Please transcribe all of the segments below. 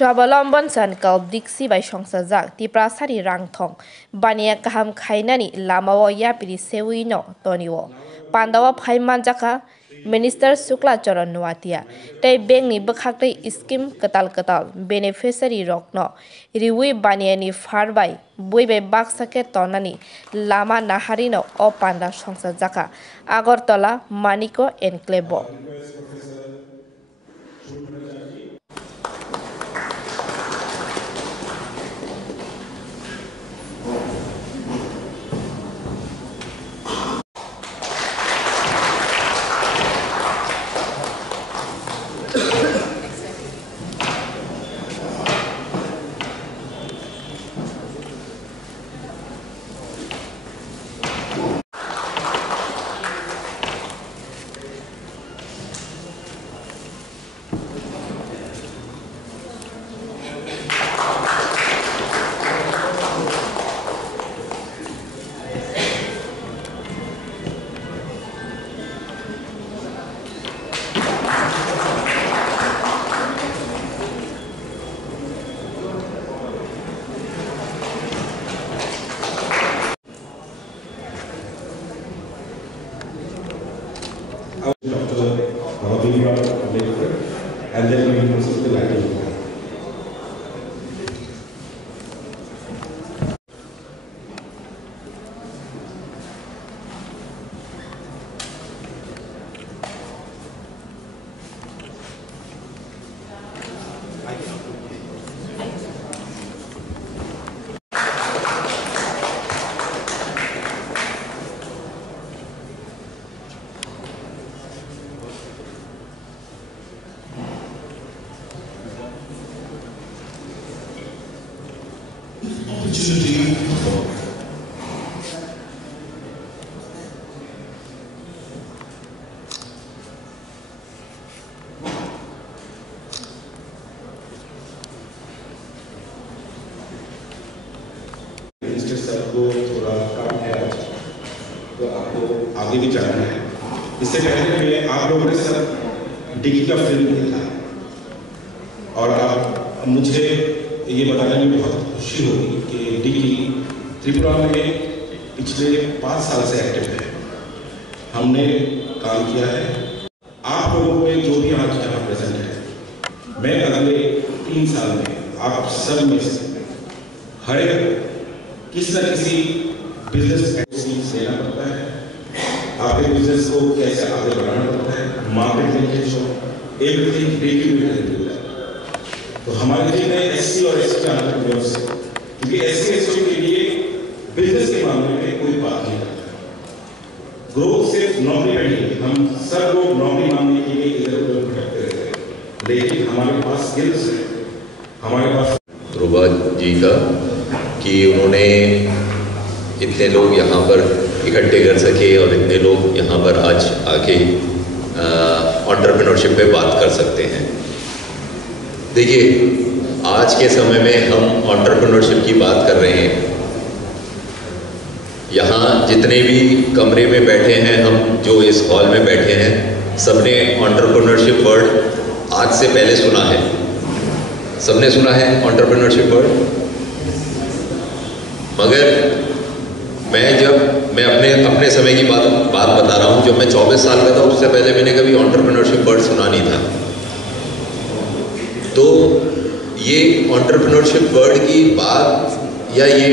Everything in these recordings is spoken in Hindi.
स्वावलम्बन सानकाल दिक्सी bye संसाजाक तिप्रासारि रांथं Baniya kaham khainani lamao yapiri sewino toniwo pandawa phaiman jaka Minister Shukla Charan Nuatia tei bengni bwkhaktai scheme katal beneficiary rokno riwi baniani farbai buibai baksake tonani lama naharino o panda songsajaka Agartala Maniko Enclave. And then we will process the lighting. Opportunity for minister sir को थोड़ा काम है आज, तो आपको आगे भी जाना है। इससे पहले मैं आप लोगों ने सर डिग्री का फिल्म देखा और आप मुझे ये बताने में बहुत खुशी होगी कि डिग्री त्रिपुरा में पिछले 5 साल से एक्टिव है। हमने काम किया है। आप लोगों में जो भी आज यहाँ प्रेजेंट है, मैं अगले 3 साल में आप सब में से हर किसी न किसी बिजनेस एक्टिविटीज लेना पड़ता है। आपके बिजनेस को कैसे आगे बढ़ाना पड़ता है, मार्केट लिंकेज हो, एवरीथिंग रेगुलेटेड है। तो हमारे लिए एससी और एसटी एंटरप्रेन्योर्स से, क्योंकि एससी एसटी के लिए बिजनेस के मामले में कोई बात नहीं करता। ग्रोथ सिर्फ नौकरी में नहीं, हम सब लोग नौकरी मांगने के लिए इधर उधर भटकते रहते हैं, लेकिन हमारे पास स्किल्स है, हमारे पास ध्रुवा जी का कि उन्होंने इतने लोग यहाँ पर इकट्ठे कर सके और इतने लोग यहाँ पर आज आके एंटरप्रेन्योरशिप पे बात कर सकते हैं। देखिए, आज के समय में हम एंटरप्रेन्योरशिप की बात कर रहे हैं। यहाँ जितने भी कमरे में बैठे हैं, हम जो इस हॉल में बैठे हैं, सबने एंटरप्रेन्योरशिप वर्ड आज से पहले सुना है। सबने सुना है एंटरप्रेन्योरशिप वर्ड। मगर मैं अपने समय की बात बता रहा हूँ। जब मैं 24 साल का था, उससे पहले मैंने कभी एंटरप्रेन्योरशिप वर्ड सुना नहीं था। तो ये एंटरप्रेन्योरशिप वर्ड की बात या ये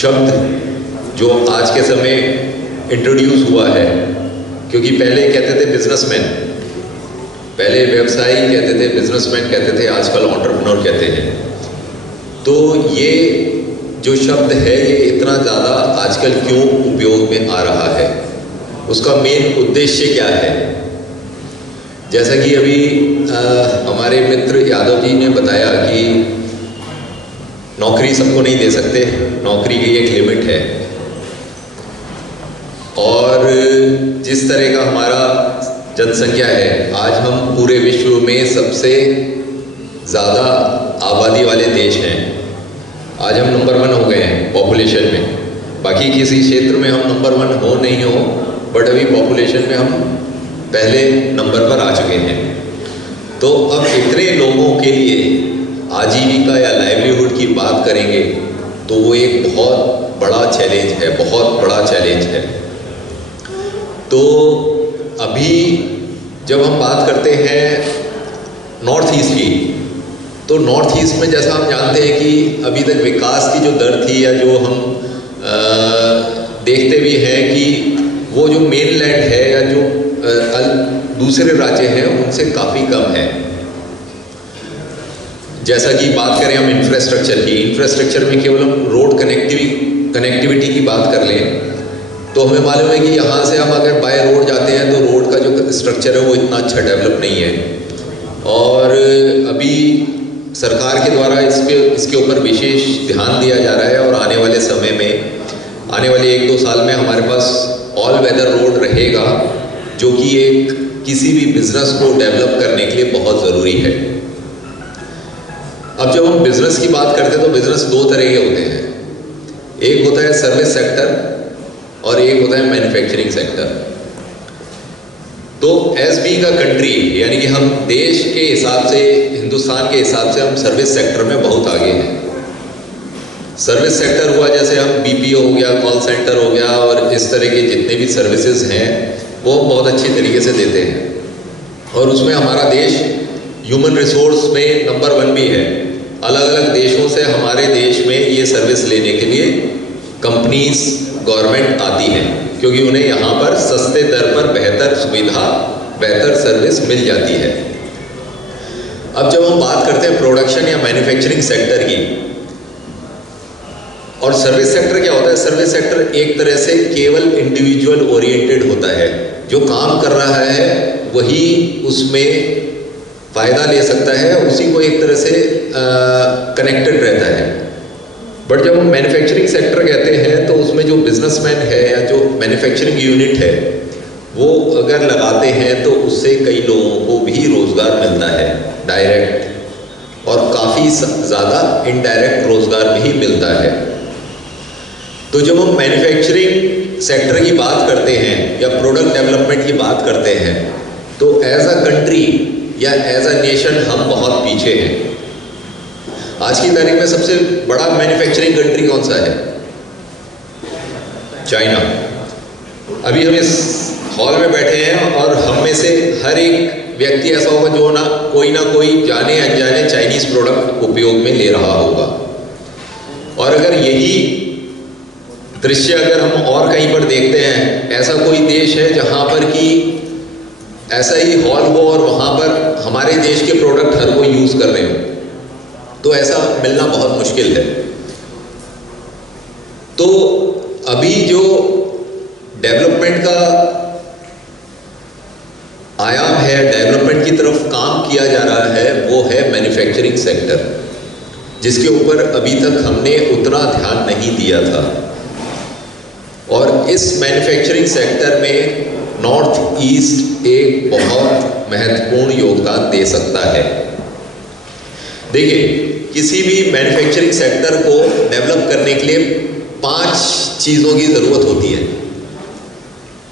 शब्द जो आज के समय इंट्रोड्यूस हुआ है, क्योंकि पहले कहते थे बिजनेसमैन, पहले व्यवसायी कहते थे, बिजनेसमैन कहते थे, आजकल एंटरप्रेन्योर कहते हैं। तो ये जो शब्द है, ये इतना ज़्यादा आजकल क्यों उपयोग में आ रहा है, उसका मेन उद्देश्य क्या है? जैसा कि अभी हमारे मित्र यादव जी ने बताया कि नौकरी सबको नहीं दे सकते, नौकरी की एक लिमिट है। और जिस तरह का हमारा जनसंख्या है, आज हम पूरे विश्व में सबसे ज़्यादा आबादी वाले देश हैं। आज हम नंबर 1 हो गए हैं पॉपुलेशन में। बाकी किसी क्षेत्र में हम नंबर 1 हो नहीं हो, बट अभी पॉपुलेशन में हम पहले नंबर पर आ चुके हैं। तो अब इतने लोगों के लिए आजीविका या लाइवलीहुड की बात करेंगे तो वो एक बहुत बड़ा चैलेंज है, बहुत बड़ा चैलेंज है। तो अभी जब हम बात करते हैं नॉर्थ ईस्ट की, तो नॉर्थ ईस्ट में जैसा हम जानते हैं कि अभी तक विकास की जो दर थी, या जो हम देखते भी हैं कि वो जो मेनलैंड है या जो दूसरे राज्य हैं उनसे काफ़ी कम है। जैसा कि बात करें हम इंफ्रास्ट्रक्चर की, इंफ्रास्ट्रक्चर में केवल हम रोड कनेक्टिविटी की बात कर लें तो हमें मालूम है कि यहाँ से हम अगर बाय रोड जाते हैं तो रोड का जो स्ट्रक्चर है वो इतना अच्छा डेवलप नहीं है। और अभी सरकार के द्वारा इसके ऊपर विशेष ध्यान दिया जा रहा है, और आने वाले समय में, आने वाले 1-2 साल में हमारे पास ऑल वेदर रोड रहेगा, जो कि एक किसी भी बिजनेस को डेवलप करने के लिए बहुत ज़रूरी है। अब जब हम बिजनेस की बात करते हैं तो बिजनेस 2 तरह के होते हैं, एक होता है सर्विस सेक्टर और एक होता है मैन्युफैक्चरिंग सेक्टर। तो एज बीइंग अ कंट्री, यानी कि हम देश के हिसाब से, हिंदुस्तान के हिसाब से हम सर्विस सेक्टर में बहुत आगे हैं। सर्विस सेक्टर हुआ जैसे हम बीपीओ हो गया, कॉल सेंटर हो गया, और इस तरह के जितने भी सर्विसेज हैं वो बहुत अच्छी तरीके से देते हैं। और उसमें हमारा देश ह्यूमन रिसोर्स में नंबर 1 भी है। अलग अलग देशों से हमारे देश में ये सर्विस लेने के लिए कंपनीज, गवर्नमेंट आती है, क्योंकि उन्हें यहाँ पर सस्ते दर पर बेहतर सुविधा, बेहतर सर्विस मिल जाती है। अब जब हम बात करते हैं प्रोडक्शन या मैन्युफैक्चरिंग सेक्टर की, और सर्विस सेक्टर क्या होता है? सर्विस सेक्टर एक तरह से केवल इंडिविजुअल ओरिएंटेड होता है, जो काम कर रहा है वही उसमें फ़ायदा ले सकता है, उसी को एक तरह से कनेक्टेड रहता है। बट जब हम मैन्युफैक्चरिंग सेक्टर कहते हैं तो उसमें जो बिजनेसमैन है या जो मैन्युफैक्चरिंग यूनिट है वो अगर लगाते हैं तो उससे कई लोगों को भी रोज़गार मिलता है डायरेक्ट, और काफ़ी ज़्यादा इनडायरेक्ट रोज़गार भी मिलता है। तो जब हम मैन्युफैक्चरिंग सेक्टर की बात करते हैं या प्रोडक्ट डेवलपमेंट की बात करते हैं तो एज अ कंट्री या एज अ नेशन हम बहुत पीछे हैं। आज की तारीख में सबसे बड़ा मैन्युफैक्चरिंग कंट्री कौन सा है? चाइना। अभी हम इस हॉल में बैठे हैं और हम में से हर एक व्यक्ति ऐसा होगा जो ना कोई जाने अनजाने चाइनीज प्रोडक्ट उपयोग में ले रहा होगा। और अगर यही दृश्य अगर हम और कहीं पर देखते हैं, ऐसा कोई देश है जहां पर कि ऐसा ही हॉल हो और वहां पर हमारे देश के प्रोडक्ट हर कोई यूज कर रहे हो, तो ऐसा मिलना बहुत मुश्किल है। तो अभी जो डेवलपमेंट का आयाम है, डेवलपमेंट की तरफ काम किया जा रहा है, वो है मैन्युफैक्चरिंग सेक्टर, जिसके ऊपर अभी तक हमने उतना ध्यान नहीं दिया था। और इस मैन्युफैक्चरिंग सेक्टर में नॉर्थ ईस्ट एक बहुत महत्वपूर्ण योगदान दे सकता है। देखिए, किसी भी मैन्युफैक्चरिंग सेक्टर को डेवलप करने के लिए 5 चीज़ों की ज़रूरत होती है।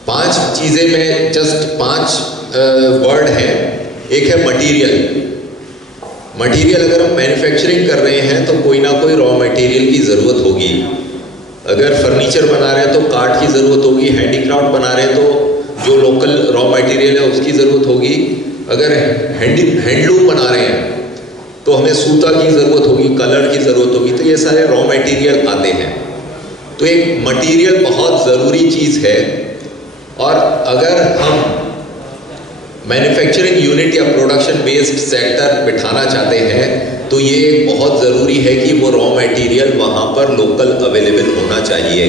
5 चीज़ें में जस्ट 5 वर्ड हैं। एक है मटेरियल। मटेरियल अगर हम मैन्युफैक्चरिंग कर रहे हैं तो कोई ना कोई रॉ मटेरियल की ज़रूरत होगी। अगर फर्नीचर बना रहे हैं तो काठ की ज़रूरत होगी, हैंडीक्राफ्ट बना रहे हैं तो जो लोकल रॉ मटेरियल है उसकी ज़रूरत होगी, अगर हैंडलूम बना रहे हैं तो हमें सूता की ज़रूरत होगी, कलर की ज़रूरत होगी। तो ये सारे रॉ मटेरियल आते हैं। तो एक मटेरियल बहुत ज़रूरी चीज़ है। और अगर हम मैन्युफैक्चरिंग यूनिट या प्रोडक्शन बेस्ड सेक्टर बिठाना चाहते हैं तो ये बहुत ज़रूरी है कि वो रॉ मटेरियल वहाँ पर लोकल अवेलेबल होना चाहिए।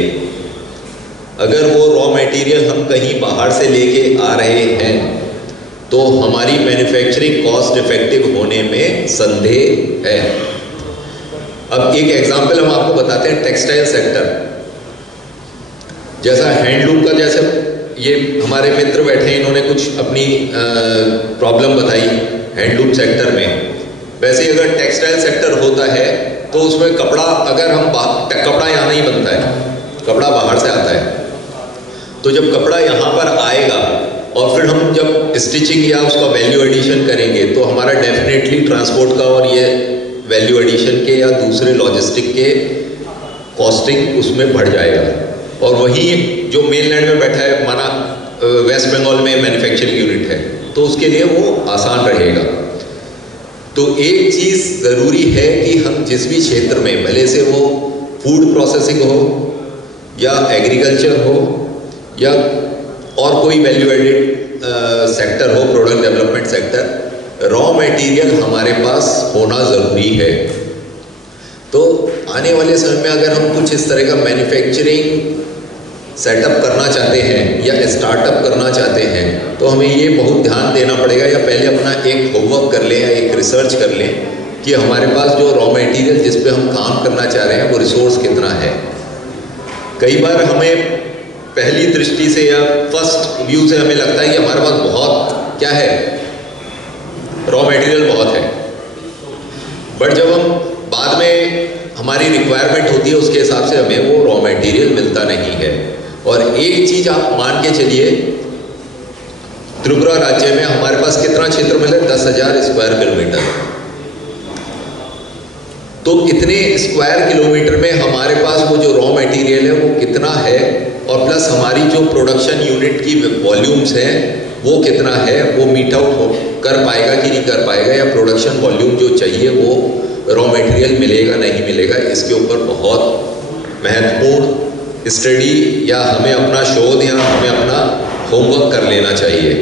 अगर वो रॉ मटेरियल हम कहीं बाहर से लेके आ रहे हैं तो हमारी मैन्युफैक्चरिंग कॉस्ट इफेक्टिव होने में संदेह है। अब एक एग्जांपल हम आपको बताते हैं, टेक्सटाइल सेक्टर। जैसा हैंडलूम का, जैसे ये हमारे मित्र बैठे हैं, इन्होंने कुछ अपनी प्रॉब्लम बताई हैंडलूम सेक्टर में। वैसे ही अगर टेक्सटाइल सेक्टर होता है तो उसमें कपड़ा, अगर हम कपड़ा यहाँ नहीं बनता है, कपड़ा बाहर से आता है। तो जब कपड़ा यहाँ पर आएगा और फिर हम जब स्टिचिंग या उसका वैल्यू एडिशन करेंगे तो हमारा डेफिनेटली ट्रांसपोर्ट का और ये वैल्यू एडिशन के या दूसरे लॉजिस्टिक के कॉस्टिंग उसमें बढ़ जाएगा। और वही जो मेनलैंड में बैठा है, माना वेस्ट बंगाल में मैन्युफैक्चरिंग यूनिट है, तो उसके लिए वो आसान रहेगा। तो एक चीज़ ज़रूरी है कि हम जिस भी क्षेत्र में, भले से वो फूड प्रोसेसिंग हो या एग्रीकल्चर हो या और कोई वैल्यू एडेड सेक्टर हो, product development sector, raw material हमारे पास होना ज़रूरी है। तो आने वाले समय में अगर हम कुछ इस तरह का मैन्युफैक्चरिंग सेटअप करना चाहते हैं या स्टार्टअप करना चाहते हैं, तो हमें ये बहुत ध्यान देना पड़ेगा, या पहले अपना एक होमवर्क कर लें या एक रिसर्च कर लें कि हमारे पास जो रॉ मटेरियल जिस पे हम काम करना चाह रहे हैं वो रिसोर्स कितना है। कई बार हमें पहली दृष्टि से या फर्स्ट व्यू से हमें लगता है कि हमारे पास बहुत क्या है, रॉ मटेरियल बहुत है, बट जब हम बाद में हमारी रिक्वायरमेंट होती है उसके हिसाब से हमें वो रॉ मटेरियल मिलता नहीं है। और एक चीज आप मान के चलिए, त्रिपुरा राज्य में हमारे पास कितना क्षेत्र मिले, 10,000 स्क्वायर किलोमीटर। तो इतने स्क्वायर किलोमीटर में हमारे पास वो जो रॉ मटेरियल है वो कितना है, और प्लस हमारी जो प्रोडक्शन यूनिट की वॉल्यूम्स हैं वो कितना है, वो मीट आउट कर पाएगा कि नहीं कर पाएगा, या प्रोडक्शन वॉल्यूम जो चाहिए वो रॉ मटेरियल मिलेगा नहीं मिलेगा, इसके ऊपर बहुत महत्वपूर्ण स्टडी या हमें अपना शोध या हमें अपना होमवर्क कर लेना चाहिए।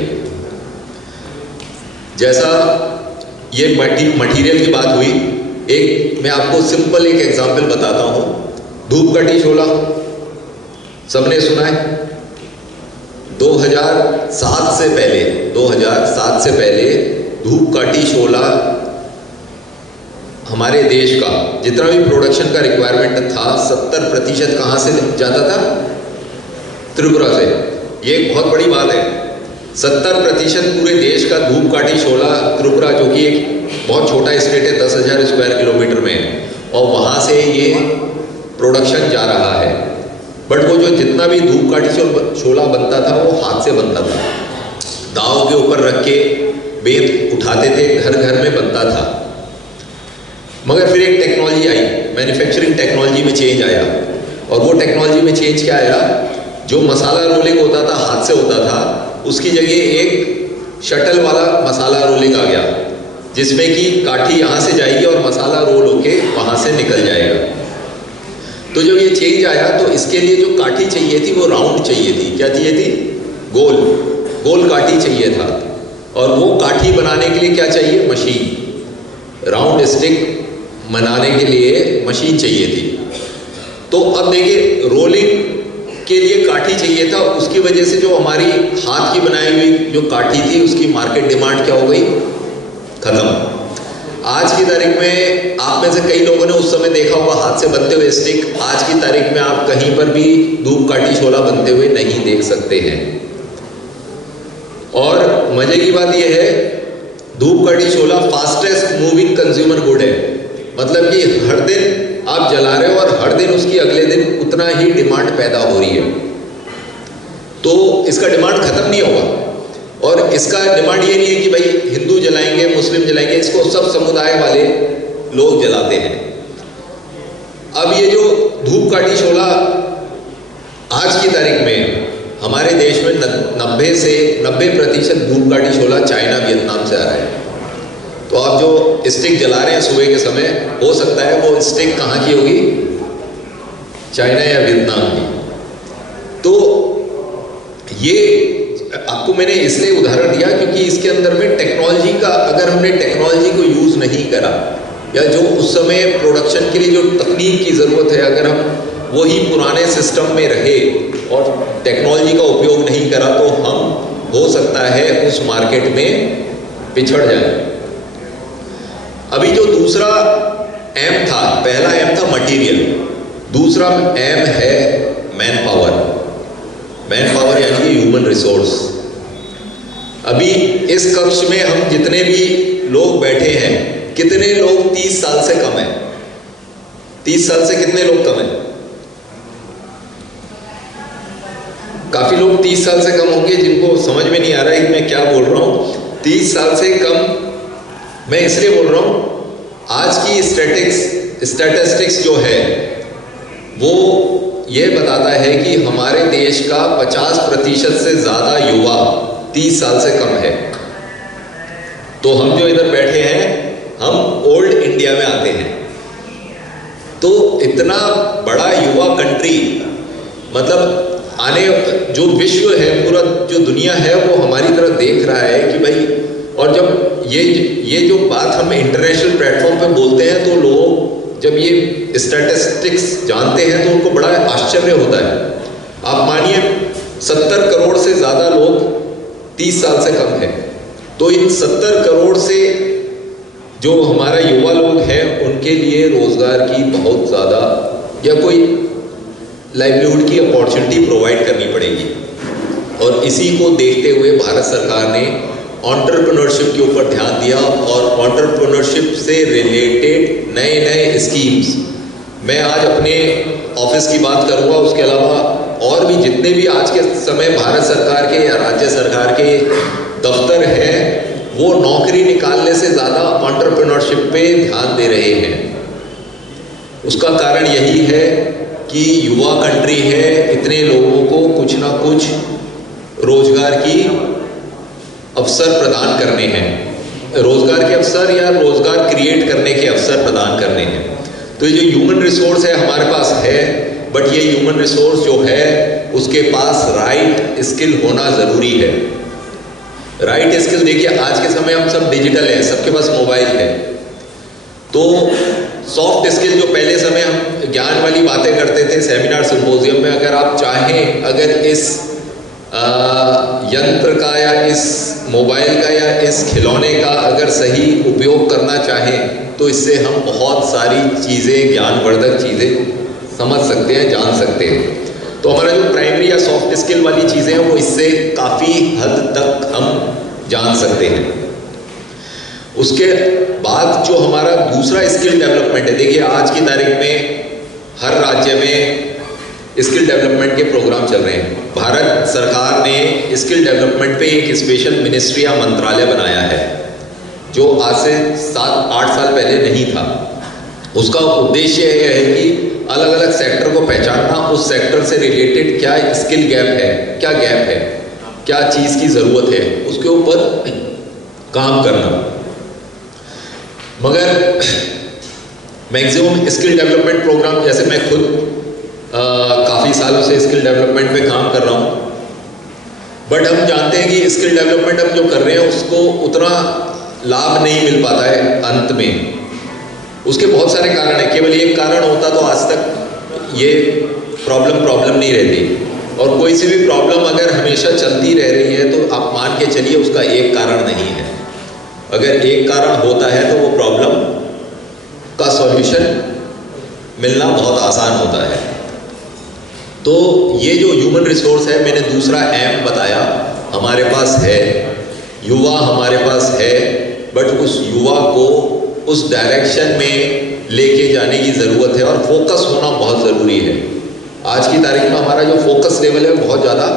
जैसा ये मटेरियल की बात हुई, एक मैं आपको सिंपल एक एग्जांपल बताता हूँ। धूपकाठी शोला सबने सुना है। 2007 से पहले धूपकाठी शोला हमारे देश का जितना भी प्रोडक्शन का रिक्वायरमेंट था 70% कहाँ से जाता था, त्रिपुरा से। ये एक बहुत बड़ी बात है। 70% पूरे देश का धूपकाठी शोला त्रिपुरा, जो कि एक बहुत छोटा स्टेट है, 10,000 स्क्वायर किलोमीटर में, और वहाँ से ये प्रोडक्शन जा रहा है। बट वो जो जितना भी धूपकाठी शोला बनता था वो हाथ से बनता था, दाव के ऊपर रख के बेत उठाते थे, घर घर में बनता था। मगर फिर एक टेक्नोलॉजी आई, मैन्युफैक्चरिंग टेक्नोलॉजी में चेंज आया, और वो टेक्नोलॉजी में चेंज क्या आया, जो मसाला रोलिंग होता था हाथ से होता था, उसकी जगह एक शटल वाला मसाला रोलिंग आ गया, जिसमें कि काठी यहाँ से जाएगी और मसाला रोल होके वहाँ से निकल जाएगा। तो जब ये चेंज आया तो इसके लिए जो काठी चाहिए थी वो राउंड चाहिए थी। क्या चाहिए थी? गोल काठी चाहिए था। और वो काठी बनाने के लिए क्या चाहिए? मशीन। राउंड स्टिक बनाने के लिए मशीन चाहिए थी। तो अब देखिए, रोलिंग के लिए काठी चाहिए था, उसकी वजह से जो हमारी हाथ की बनाई हुई जो काठी थी उसकी मार्केट डिमांड क्या हो गई? खत्म। आज की तारीख में आप में से कई लोगों ने उस समय देखा होगा हाथ से बनते हुए स्टिक। आज की तारीख में आप कहीं पर भी धूपकाठी शोला बनते हुए नहीं देख सकते हैं। और मजे की बात यह है, धूपकाठी शोला फास्टेस्ट मूविंग कंज्यूमर गुड है। मतलब कि हर दिन आप जला रहे हो और हर दिन उसकी अगले दिन उतना ही डिमांड पैदा हो रही है। तो इसका डिमांड खत्म नहीं होगा। और इसका डिमांड ये नहीं है कि भाई हिंदू जलाएंगे, मुस्लिम जलाएंगे, इसको सब समुदाय वाले लोग जलाते हैं। अब ये जो धूपकाठी शोला आज की तारीख में हमारे देश में 90% धूपकाठी शोला चाइना वियतनाम से आ रहा है। तो आप जो स्टिक जला रहे हैं सुबह के समय, हो सकता है वो स्टिक कहाँ की होगी? चाइना या वियतनाम की। तो ये आपको मैंने इसलिए उदाहरण दिया क्योंकि इसके अंदर में टेक्नोलॉजी का, अगर हमने टेक्नोलॉजी को यूज़ नहीं करा, या जो उस समय प्रोडक्शन के लिए जो तकनीक की ज़रूरत है, अगर हम वही पुराने सिस्टम में रहे और टेक्नोलॉजी का उपयोग नहीं करा, तो हम हो सकता है उस मार्केट में पिछड़ जाए। अभी जो दूसरा एम था, पहला एम था मटेरियल, दूसरा एम है मैन पावर। मैन पावर यानी कि ह्यूमन रिसोर्स। अभी इस कक्ष में हम जितने भी लोग बैठे हैं, कितने लोग 30 साल से कम हैं? 30 साल से कितने लोग कम हैं? काफी लोग 30 साल से कम होंगे जिनको समझ में नहीं आ रहा है कि मैं क्या बोल रहा हूं। 30 साल से कम मैं इसलिए बोल रहा हूं आज की स्टैटिस्टिक्स जो है वो ये बताता है कि हमारे देश का 50% से ज़्यादा युवा 30 साल से कम है। तो हम जो इधर बैठे हैं हम ओल्ड इंडिया में आते हैं। तो इतना बड़ा युवा कंट्री, मतलब आने जो विश्व है, पूरा जो दुनिया है वो हमारी तरफ देख रहा है कि भाई, और जब ये जो बात हम इंटरनेशनल प्लेटफॉर्म पे बोलते हैं तो लोग जब ये स्टैटिस्टिक्स जानते हैं तो उनको बड़ा आश्चर्य होता है। आप मानिए 70 करोड़ से ज़्यादा लोग 30 साल से कम है। तो इन 70 करोड़ से जो हमारा युवा लोग हैं उनके लिए रोज़गार की बहुत ज़्यादा या कोई लाइवलीहुड की अपॉर्चुनिटी प्रोवाइड करनी पड़ेगी। और इसी को देखते हुए भारत सरकार ने एंटरप्रेन्योरशिप के ऊपर ध्यान दिया और एंटरप्रेन्योरशिप से रिलेटेड नए नए स्कीम्स, मैं आज अपने ऑफिस की बात करूंगा, उसके अलावा और भी जितने भी आज के समय भारत सरकार के या राज्य सरकार के दफ्तर हैं वो नौकरी निकालने से ज़्यादा एंटरप्रेन्योरशिप पे ध्यान दे रहे हैं। उसका कारण यही है कि युवा कंट्री है, इतने लोगों को कुछ ना कुछ रोजगार की अवसर प्रदान करने हैं, रोजगार के अवसर या रोजगार क्रिएट करने के अवसर प्रदान करने हैं। तो ये जो ह्यूमन रिसोर्स है हमारे पास है, बट ये ह्यूमन रिसोर्स जो है उसके पास राइट स्किल होना ज़रूरी है। राइट स्किल देखिए, आज के समय हम सब डिजिटल हैं, सबके पास मोबाइल है। तो सॉफ्ट स्किल जो पहले समय हम ज्ञान वाली बातें करते थे सेमिनार सिम्पोजियम में, अगर आप चाहें, अगर इस यंत्र का या इस मोबाइल का या इस खिलौने का अगर सही उपयोग करना चाहें तो इससे हम बहुत सारी चीज़ें, ज्ञानवर्धक चीज़ें समझ सकते हैं, जान सकते हैं। तो हमारा जो प्राइमरी या सॉफ्ट स्किल वाली चीज़ें हैं वो इससे काफ़ी हद तक हम जान सकते हैं। उसके बाद जो हमारा दूसरा स्किल डेवलपमेंट है, देखिए आज की तारीख में हर राज्य में स्किल डेवलपमेंट के प्रोग्राम चल रहे हैं। भारत सरकार ने स्किल डेवलपमेंट पे एक स्पेशल मिनिस्ट्री या मंत्रालय बनाया है जो आज से 7-8 साल पहले नहीं था। उसका उद्देश्य यह है कि अलग अलग सेक्टर को पहचानना, उस सेक्टर से रिलेटेड क्या स्किल गैप है, क्या गैप है, क्या चीज़ की ज़रूरत है, उसके ऊपर काम करना। मगर मैक्सिमम स्किल डेवलपमेंट प्रोग्राम, जैसे मैं खुद काफ़ी सालों से स्किल डेवलपमेंट पे काम कर रहा हूँ, बट हम जानते हैं कि स्किल डेवलपमेंट हम जो कर रहे हैं उसको उतना लाभ नहीं मिल पाता है अंत में। उसके बहुत सारे कारण हैं। केवल एक कारण होता तो आज तक ये प्रॉब्लम नहीं रहती। और कोई सी भी प्रॉब्लम अगर हमेशा चलती रह रही है तो आप मान के चलिए उसका एक कारण नहीं है। अगर एक कारण होता है तो वो प्रॉब्लम का सॉल्यूशन मिलना बहुत आसान होता है। तो ये जो ह्यूमन रिसोर्स है, मैंने दूसरा एम बताया, हमारे पास है, युवा हमारे पास है, बट उस युवा को उस डायरेक्शन में लेके जाने की ज़रूरत है और फोकस होना बहुत ज़रूरी है। आज की तारीख में हमारा जो फोकस लेवल है बहुत ज़्यादा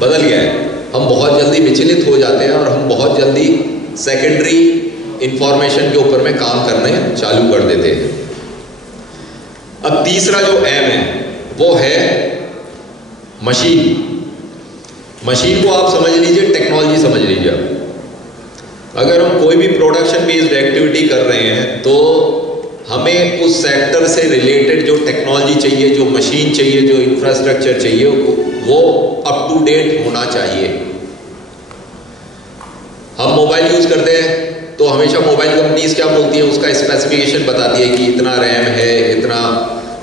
बदल गया है। हम बहुत जल्दी विचलित हो जाते हैं और हम बहुत जल्दी सेकेंडरी इंफॉर्मेशन के ऊपर में काम करने चालू कर देते हैं। अब तीसरा जो एम है वो है मशीन। मशीन को आप समझ लीजिए, टेक्नोलॉजी समझ लीजिए। अगर हम कोई भी प्रोडक्शन बेस्ड एक्टिविटी कर रहे हैं तो हमें उस सेक्टर से रिलेटेड जो टेक्नोलॉजी चाहिए, जो मशीन चाहिए, जो इंफ्रास्ट्रक्चर चाहिए, वो अप टू डेट होना चाहिए। हम मोबाइल यूज़ करते हैं तो हमेशा मोबाइल कंपनीज क्या बोलती है, उसका स्पेसिफिकेशन बताती है कि इतना रैम है, इतना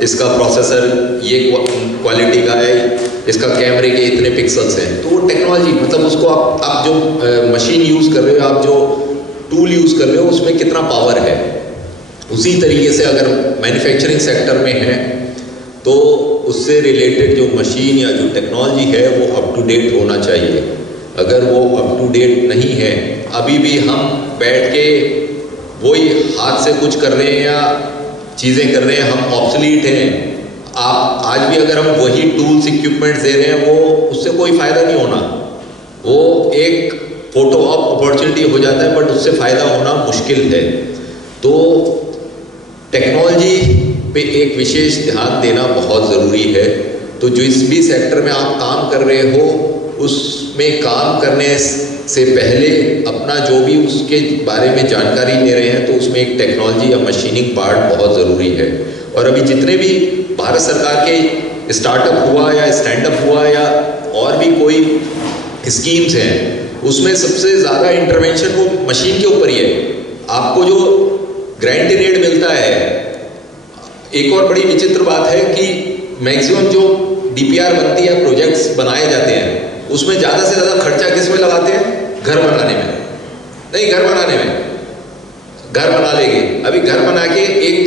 इसका प्रोसेसर ये क्वालिटी का है, इसका कैमरे के इतने पिक्सल्स हैं। तो वो टेक्नोलॉजी, मतलब उसको आप जो मशीन यूज़ कर रहे हो, आप जो टूल यूज़ कर रहे हो, उसमें कितना पावर है। उसी तरीके से अगर मैन्युफैक्चरिंग सेक्टर में है तो उससे रिलेटेड जो मशीन या जो टेक्नोलॉजी है वो अप टू डेट होना चाहिए। अगर वो अप टू डेट नहीं है, अभी भी हम बैठ के वही हाथ से कुछ कर रहे हैं या चीज़ें कर रहे हैं, हम ऑब्सोलीट हैं। आप आज भी अगर हम वही टूल्स इक्विपमेंट्स दे रहे हैं, वो उससे कोई फ़ायदा नहीं होना। वो एक फोटो ऑप अपॉर्चुनिटी हो जाता है, बट उससे फ़ायदा होना मुश्किल है। तो टेक्नोलॉजी पे एक विशेष ध्यान देना बहुत ज़रूरी है। तो जो इस भी सेक्टर में आप काम कर रहे हो, उसमें काम करने से पहले अपना जो भी उसके बारे में जानकारी ले रहे हैं, तो उसमें एक टेक्नोलॉजी या मशीनिंग पार्ट बहुत ज़रूरी है। और अभी जितने भी भारत सरकार के स्टार्टअप हुआ या स्टैंडअप हुआ या और भी कोई स्कीम्स हैं, उसमें सबसे ज़्यादा इंटरवेंशन वो मशीन के ऊपर ही है। आपको जो ग्रांट इन एड मिलता है, एक और बड़ी विचित्र बात है कि मैक्सिमम जो डीपीआर बनती है, प्रोजेक्ट्स बनाए जाते हैं, उसमें ज़्यादा से ज़्यादा खर्चा किस में लगाते हैं? घर बनाने में। नहीं, घर बनाने में घर बना लेंगे। अभी घर बना के एक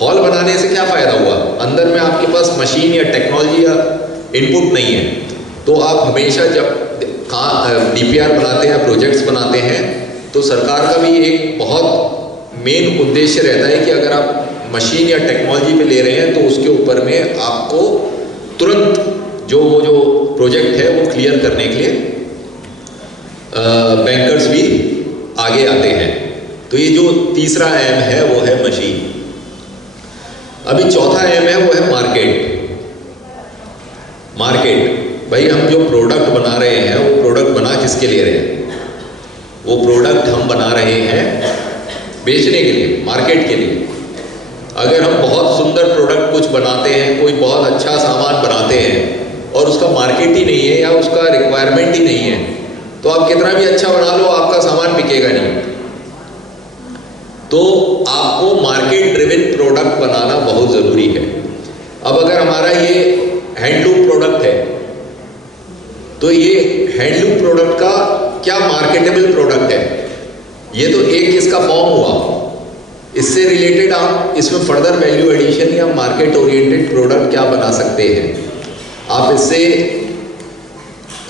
हॉल बनाने से क्या फ़ायदा हुआ? अंदर में आपके पास मशीन या टेक्नोलॉजी या इनपुट नहीं है। तो आप हमेशा जब डीपीआर बनाते हैं, प्रोजेक्ट्स बनाते हैं, तो सरकार का भी एक बहुत मेन उद्देश्य रहता है कि अगर आप मशीन या टेक्नोलॉजी पे ले रहे हैं, तो उसके ऊपर में आपको तुरंत जो प्रोजेक्ट है वो क्लियर करने के लिए बैंकर्स भी आगे आते हैं। तो ये जो तीसरा एम है वो है मशीन। अभी चौथा एम है वो है मार्केट। भाई हम जो प्रोडक्ट बना रहे हैं, वो प्रोडक्ट बना किसके लिए रहे हैं? वो प्रोडक्ट हम बना रहे हैं बेचने के लिए, मार्केट के लिए। अगर हम बहुत सुंदर प्रोडक्ट कुछ बनाते हैं, कोई बहुत अच्छा सामान बनाते हैं और उसका मार्केट ही नहीं है या उसका रिक्वायरमेंट ही नहीं है, तो आप कितना भी अच्छा बना लो, आपका सामान बिकेगा नहीं। तो आपको मार्केट ड्रिवन प्रोडक्ट बनाना बहुत ज़रूरी है। अब अगर हमारा ये हैंडलूम प्रोडक्ट है, तो ये हैंडलूम प्रोडक्ट का क्या मार्केटेबल प्रोडक्ट है? ये तो एक इसका फॉर्म हुआ। इससे रिलेटेड आप इसमें फर्दर वैल्यू एडिशन या मार्केट ओरिएंटेड प्रोडक्ट क्या बना सकते हैं? आप इससे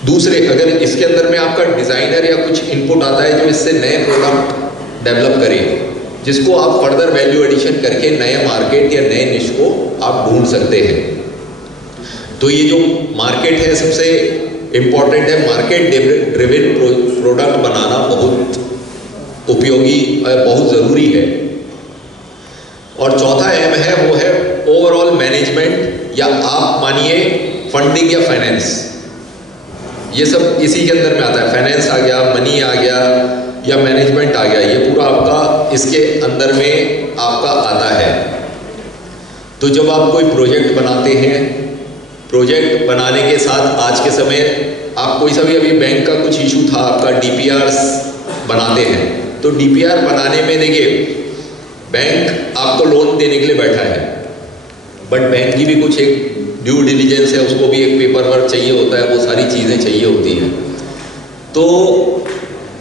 दूसरे, अगर इसके अंदर में आपका डिज़ाइनर या कुछ इनपुट आता है जो इससे नए प्रोडक्ट डेवलप करे, जिसको आप फर्दर वैल्यू एडिशन करके नए मार्केट या नए निश को आप ढूंढ सकते हैं। तो ये जो मार्केट है सबसे इम्पॉर्टेंट है। मार्केट ड्रिवन प्रोडक्ट बनाना बहुत उपयोगी, बहुत ज़रूरी है। और चौथा एम है वो है ओवरऑल मैनेजमेंट, या आप मानिए फंडिंग या फाइनेंस। ये सब इसी के अंदर में आता है। फाइनेंस आ गया, मनी आ गया या मैनेजमेंट आ गया, ये पूरा आपका इसके अंदर में आपका आता है। तो जब आप कोई प्रोजेक्ट बनाते हैं, प्रोजेक्ट बनाने के साथ आज के समय आप कोई सा भी, अभी बैंक का कुछ इशू था, आपका डीपीआर बनाते हैं, तो डीपीआर बनाने में देखिए बैंक आपको लोन देने के लिए बैठा है, बट बैंक की भी कुछ एक ड्यू डिलीजेंस है, उसको भी एक पेपर वर्क चाहिए होता है, वो सारी चीज़ें चाहिए होती हैं। तो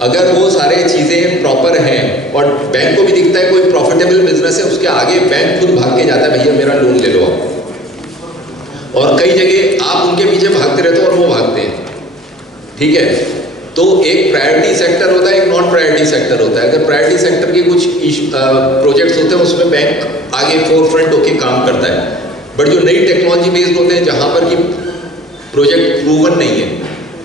अगर वो सारे चीज़ें प्रॉपर हैं और बैंक को भी दिखता है कोई प्रॉफिटेबल बिजनेस है, उसके आगे बैंक खुद भाग के जाता है, भैया मेरा लोन ले लो आप। और कई जगह आप उनके पीछे भागते रहते हो और वो भागते हैं, ठीक है। तो एक प्रायोरिटी सेक्टर होता है, एक नॉन प्रायोरिटी सेक्टर होता है। अगर प्रायोरिटी सेक्टर के कुछ प्रोजेक्ट्स होते हैं, उसमें बैंक आगे फोरफ्रंट होकर काम करता है। बट जो नई टेक्नोलॉजी बेस्ड होते हैं, जहाँ पर कि प्रोजेक्ट प्रूवन नहीं है,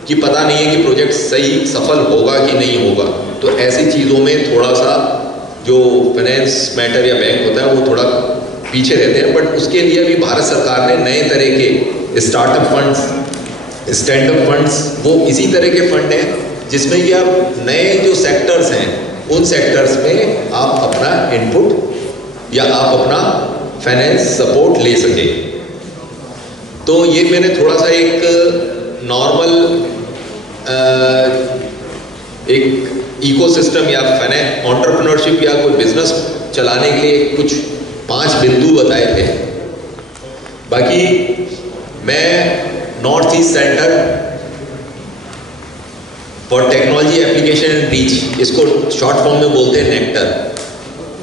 कि पता नहीं है कि प्रोजेक्ट सही सफल होगा कि नहीं होगा, तो ऐसी चीज़ों में थोड़ा सा जो फाइनेंस मैटर या बैंक होता है वो थोड़ा पीछे रहते हैं। बट उसके लिए भी भारत सरकार ने नए तरह के स्टार्टअप फंड्स, स्टैंडअप फंड्स, वो इसी तरह के फंड हैं जिसमें कि आप नए जो सेक्टर्स हैं, उन सेक्टर्स में आप अपना इनपुट या आप अपना फाइनेंस सपोर्ट ले सके। तो ये मैंने थोड़ा सा एक नॉर्मल एक इकोसिस्टम या फाइनेंस एंटरप्रेन्योरशिप या कोई बिजनेस चलाने के लिए कुछ 5 बिंदु बताए थे। बाकी मैं north east centre for technology application and reach, इसको शॉर्ट फॉर्म में बोलते हैं नेक्टर।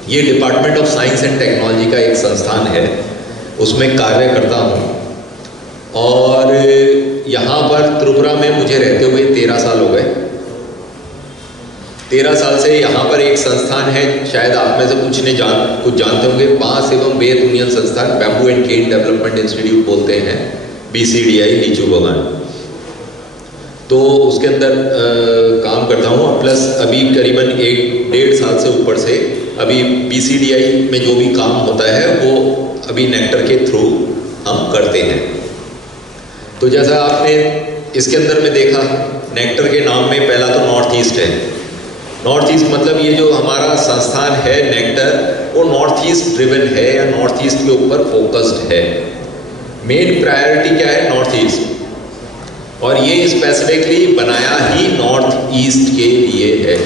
ये department of science and technology का एक संस्थान है, उसमें कार्य करता हूँ। और यहाँ पर त्रिपुरा में मुझे रहते हुए 13 साल हो गए। 13 साल से यहाँ पर एक संस्थान है, शायद आप में से कुछ जानते होंगे, बांस एवं बेत उन्नयन संस्थान, bamboo and cane development institute बोलते हैं, BCDI लीचू बगान। तो उसके अंदर काम करता हूँ। प्लस अभी करीबन 1-1.5 साल से ऊपर से अभी PCDI में जो भी काम होता है वो अभी नेक्टर के थ्रू हम करते हैं। तो जैसा आपने इसके अंदर में देखा, नेक्टर के नाम में पहला तो नॉर्थ ईस्ट है। नॉर्थ ईस्ट मतलब ये जो हमारा संस्थान है नेक्टर, वो नॉर्थ ईस्ट ड्रिवन है या नॉर्थ ईस्ट के ऊपर फोकस्ड है। मेन प्रायोरिटी क्या है? North east. और ये स्पेसिफिकली बनाया ही नॉर्थ ईस्ट के लिए है,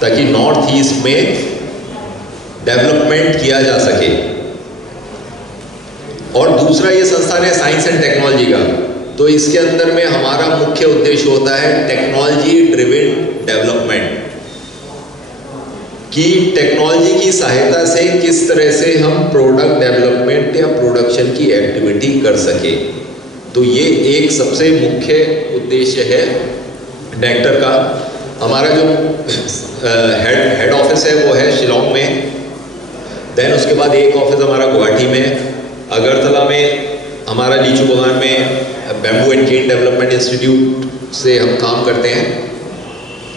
ताकि नॉर्थ ईस्ट में डेवलपमेंट किया जा सके। और दूसरा ये संस्थान है साइंस एंड टेक्नोलॉजी का, तो इसके अंदर में हमारा मुख्य उद्देश्य होता है टेक्नोलॉजी ड्रिवन डेवलपमेंट, कि टेक्नोलॉजी की सहायता से किस तरह से हम प्रोडक्ट डेवलपमेंट या प्रोडक्शन की एक्टिविटी कर सके। तो ये एक सबसे मुख्य उद्देश्य है नेक्टर का। हमारा जो हेड ऑफिस है वो है शिलोंग में, देन उसके बाद एक ऑफिस हमारा गुवाहाटी में, अगरतला में हमारा लीचू बगान में bamboo and cane development institute से हम काम करते हैं।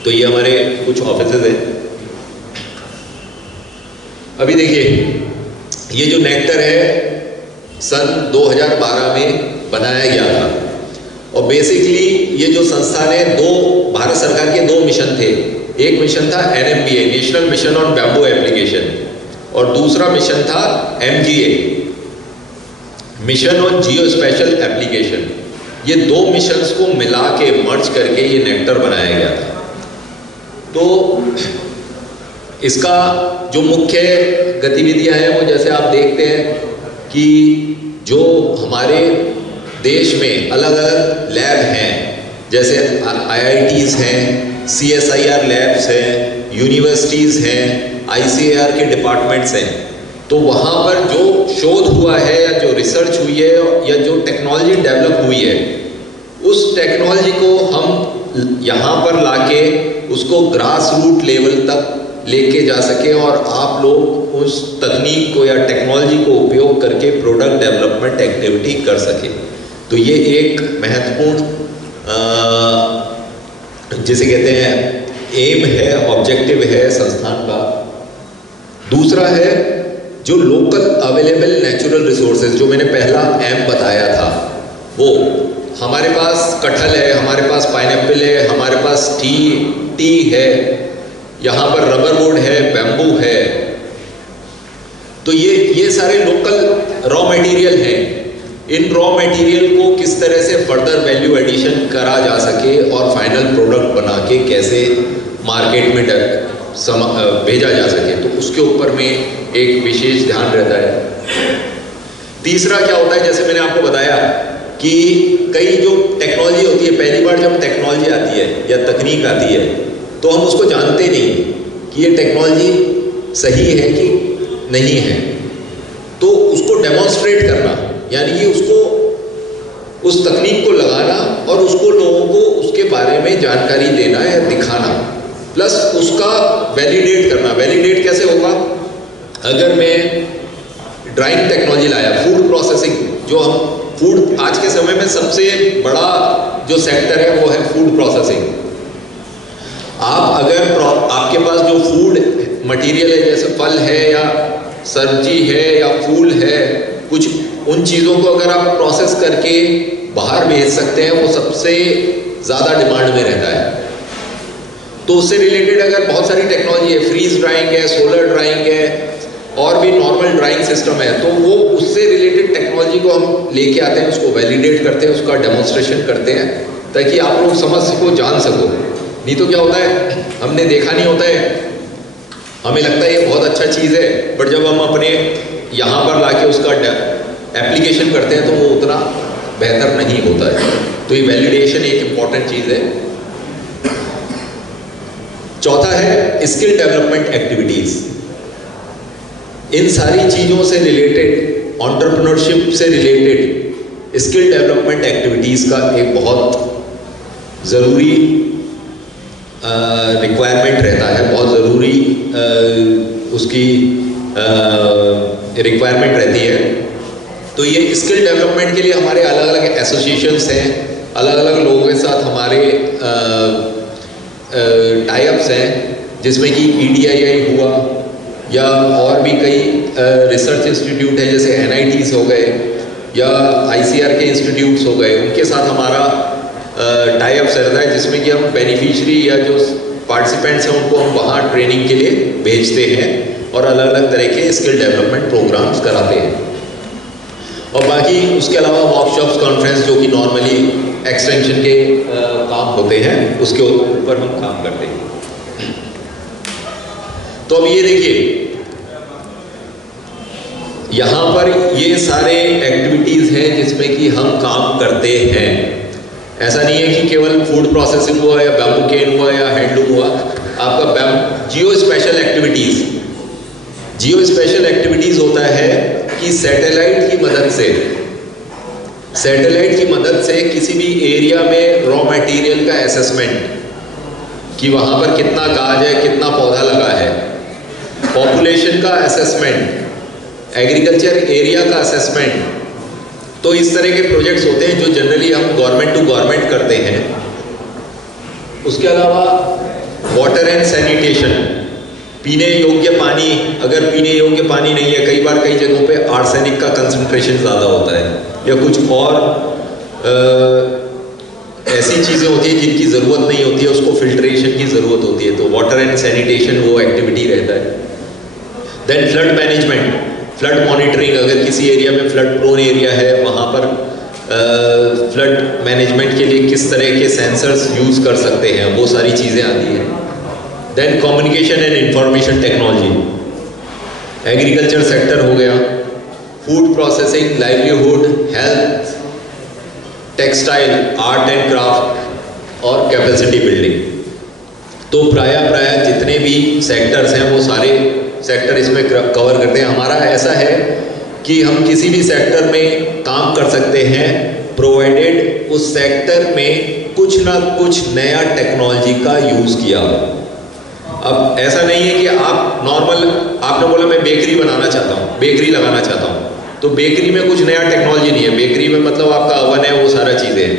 तो ये हमारे कुछ ऑफिसेज हैं। अभी देखिए, ये जो नेक्टर है सन 2012 में बनाया गया था। और बेसिकली ये जो संस्थान है, भारत सरकार के 2 मिशन थे। एक मिशन था NMBA, national mission on bamboo application, और दूसरा मिशन था MGA, mission on Jio special application. ये 2 मिशंस को मिला के मर्ज करके ये नेक्टर बनाया गया था। तो इसका जो मुख्य गतिविधियां हैं वो जैसे आप देखते हैं कि जो हमारे देश में अलग अलग लैब हैं, जैसे IITs हैं, CSIR लैब्स हैं, यूनिवर्सिटीज़ हैं, ICAR के डिपार्टमेंट्स हैं। तो वहाँ पर जो शोध हुआ है या जो रिसर्च हुई है या जो टेक्नोलॉजी डेवलप हुई है, उस टेक्नोलॉजी को हम यहाँ पर लाके उसको ग्रास रूट लेवल तक लेके जा सके और आप लोग उस तकनीक को या टेक्नोलॉजी को उपयोग करके प्रोडक्ट डेवलपमेंट एक्टिविटी कर सके। तो ये एक महत्वपूर्ण जिसे कहते हैं एम है, ऑब्जेक्टिव है संस्थान का। दूसरा है जो लोकल अवेलेबल नेचुरल रिसोर्सेज, जो मैंने पहला एम बताया था, वो हमारे पास कटहल है, हमारे पास पाइनएप्पल है, हमारे पास टी है, यहाँ पर रबर वुड है, बैम्बू है। तो ये सारे लोकल रॉ मटेरियल हैं। इन रॉ मटेरियल को किस तरह से फर्दर वैल्यू एडिशन करा जा सके और फाइनल प्रोडक्ट बना के कैसे मार्केट में भेजा जा सके, तो उसके ऊपर में एक विशेष ध्यान रहता है। तीसरा क्या होता है, जैसे मैंने आपको बताया कि कई जो टेक्नोलॉजी होती है, पहली बार जब टेक्नोलॉजी आती है या तकनीक आती है तो हम उसको जानते नहीं कि ये टेक्नोलॉजी सही है कि नहीं है। तो उसको डेमोन्स्ट्रेट करना, यानी कि उसको उस तकनीक को लगाना और उसको लोगों को उसके बारे में जानकारी देना या दिखाना, प्लस उसका वैलिडेट करना। वैलिडेट कैसे होगा? अगर मैं ड्राइंग टेक्नोलॉजी लाया, फूड प्रोसेसिंग, जो हम फूड आज के समय में सबसे बड़ा जो सेक्टर है वो है फूड प्रोसेसिंग। आप अगर आपके पास जो फूड मटेरियल है, जैसे फल है या सब्जी है या फूल है, कुछ उन चीज़ों को अगर आप प्रोसेस करके बाहर भेज सकते हैं, वो सबसे ज़्यादा डिमांड में रहता है। तो उससे रिलेटेड अगर बहुत सारी टेक्नोलॉजी है, फ्रीज ड्राइंग है, सोलर ड्राइंग है और भी नॉर्मल ड्राइंग सिस्टम है, तो वो उससे रिलेटेड टेक्नोलॉजी को हम लेके आते हैं, उसको वैलिडेट करते हैं, उसका डेमोन्स्ट्रेशन करते हैं, ताकि आप लोग समझ सको, जान सको। नहीं तो क्या होता है, हमने देखा नहीं होता है, हमें लगता है ये बहुत अच्छा चीज़ है, बट जब हम अपने यहाँ पर लाके उसका एप्लीकेशन करते हैं तो वो उतना बेहतर नहीं होता है। तो ये वैलिडेशन एक इम्पॉर्टेंट चीज़ है। चौथा है स्किल डेवलपमेंट एक्टिविटीज़। इन सारी चीज़ों से रिलेटेड, एंटरप्रेन्योरशिप से रिलेटेड स्किल डेवलपमेंट एक्टिविटीज़ का एक बहुत ज़रूरी रिक्वायरमेंट रहता है, बहुत ज़रूरी उसकी रिक्वायरमेंट रहती है। तो ये स्किल डेवलपमेंट के लिए हमारे अलग अलग एसोसिएशंस हैं, अलग अलग लोगों के साथ हमारे टाई अप्स हैं, जिसमें कि EDII हुआ या और भी कई रिसर्च इंस्टीट्यूट हैं जैसे NITs हो गए या ICR के इंस्टीट्यूट्स हो गए, उनके साथ हमारा टाई अप्स रहता है, जिसमें कि हम बेनिफिशियरी या जो पार्टिसिपेंट्स हैं उनको हम वहाँ ट्रेनिंग के लिए भेजते हैं और अलग अलग तरह के स्किल डेवलपमेंट प्रोग्राम्स कराते हैं। और बाकी उसके अलावा वर्कशॉप्स, कॉन्फ्रेंस जो कि नॉर्मली एक्सटेंशन के काम होते हैं उसके ऊपर हम काम करते हैं। तो अब ये देखिए, यहाँ पर ये सारे एक्टिविटीज़ हैं जिसमें कि हम काम करते हैं। ऐसा नहीं है कि केवल फूड प्रोसेसिंग हुआ या बैम्बू केन हुआ या हैंडलूम हुआ। आपका जियो स्पेशल एक्टिविटीज़ होता है कि सैटेलाइट की मदद से किसी भी एरिया में रॉ मटेरियल का असेसमेंट, कि वहाँ पर कितना गाज है, कितना पौधा लगा है, पॉपुलेशन का असेसमेंट, एग्रीकल्चर एरिया का असेसमेंट। तो इस तरह के प्रोजेक्ट्स होते हैं जो जनरली हम गवर्नमेंट टू गवर्नमेंट करते हैं। उसके अलावा वाटर एंड सैनिटेशन, पीने योग्य पानी, अगर पीने योग्य पानी नहीं है, कई बार कई जगहों पे आर्सेनिक का कंसंट्रेशन ज़्यादा होता है या कुछ और ऐसी चीज़ें होती हैं जिनकी ज़रूरत नहीं होती है, उसको फिल्ट्रेशन की ज़रूरत होती है, तो वाटर एंड सैनिटेशन वो एक्टिविटी रहता है। Then flood management, flood monitoring, अगर किसी एरिया में फ्लड प्रोन एरिया है वहाँ पर फ्लड मैनेजमेंट के लिए किस तरह के सेंसर्स यूज़ कर सकते हैं, वो सारी चीज़ें आती हैं। Then communication and information technology, agriculture sector हो गया, food processing, livelihood, health, textile, art and craft और कैपेसिटी बिल्डिंग। तो प्राय जितने भी सेक्टर्स हैं वो सारे सेक्टर इसमें कवर करते हैं। हमारा ऐसा है कि हम किसी भी सेक्टर में काम कर सकते हैं प्रोवाइडेड उस सेक्टर में कुछ ना कुछ नया टेक्नोलॉजी का यूज़ किया हो। अब ऐसा नहीं है कि आप नॉर्मल, आपने बोला मैं बेकरी बनाना चाहता हूँ, बेकरी लगाना चाहता हूँ, तो बेकरी में कुछ नया टेक्नोलॉजी नहीं है। बेकरी में मतलब आपका ओवन है, वो सारा चीज़ें हैं,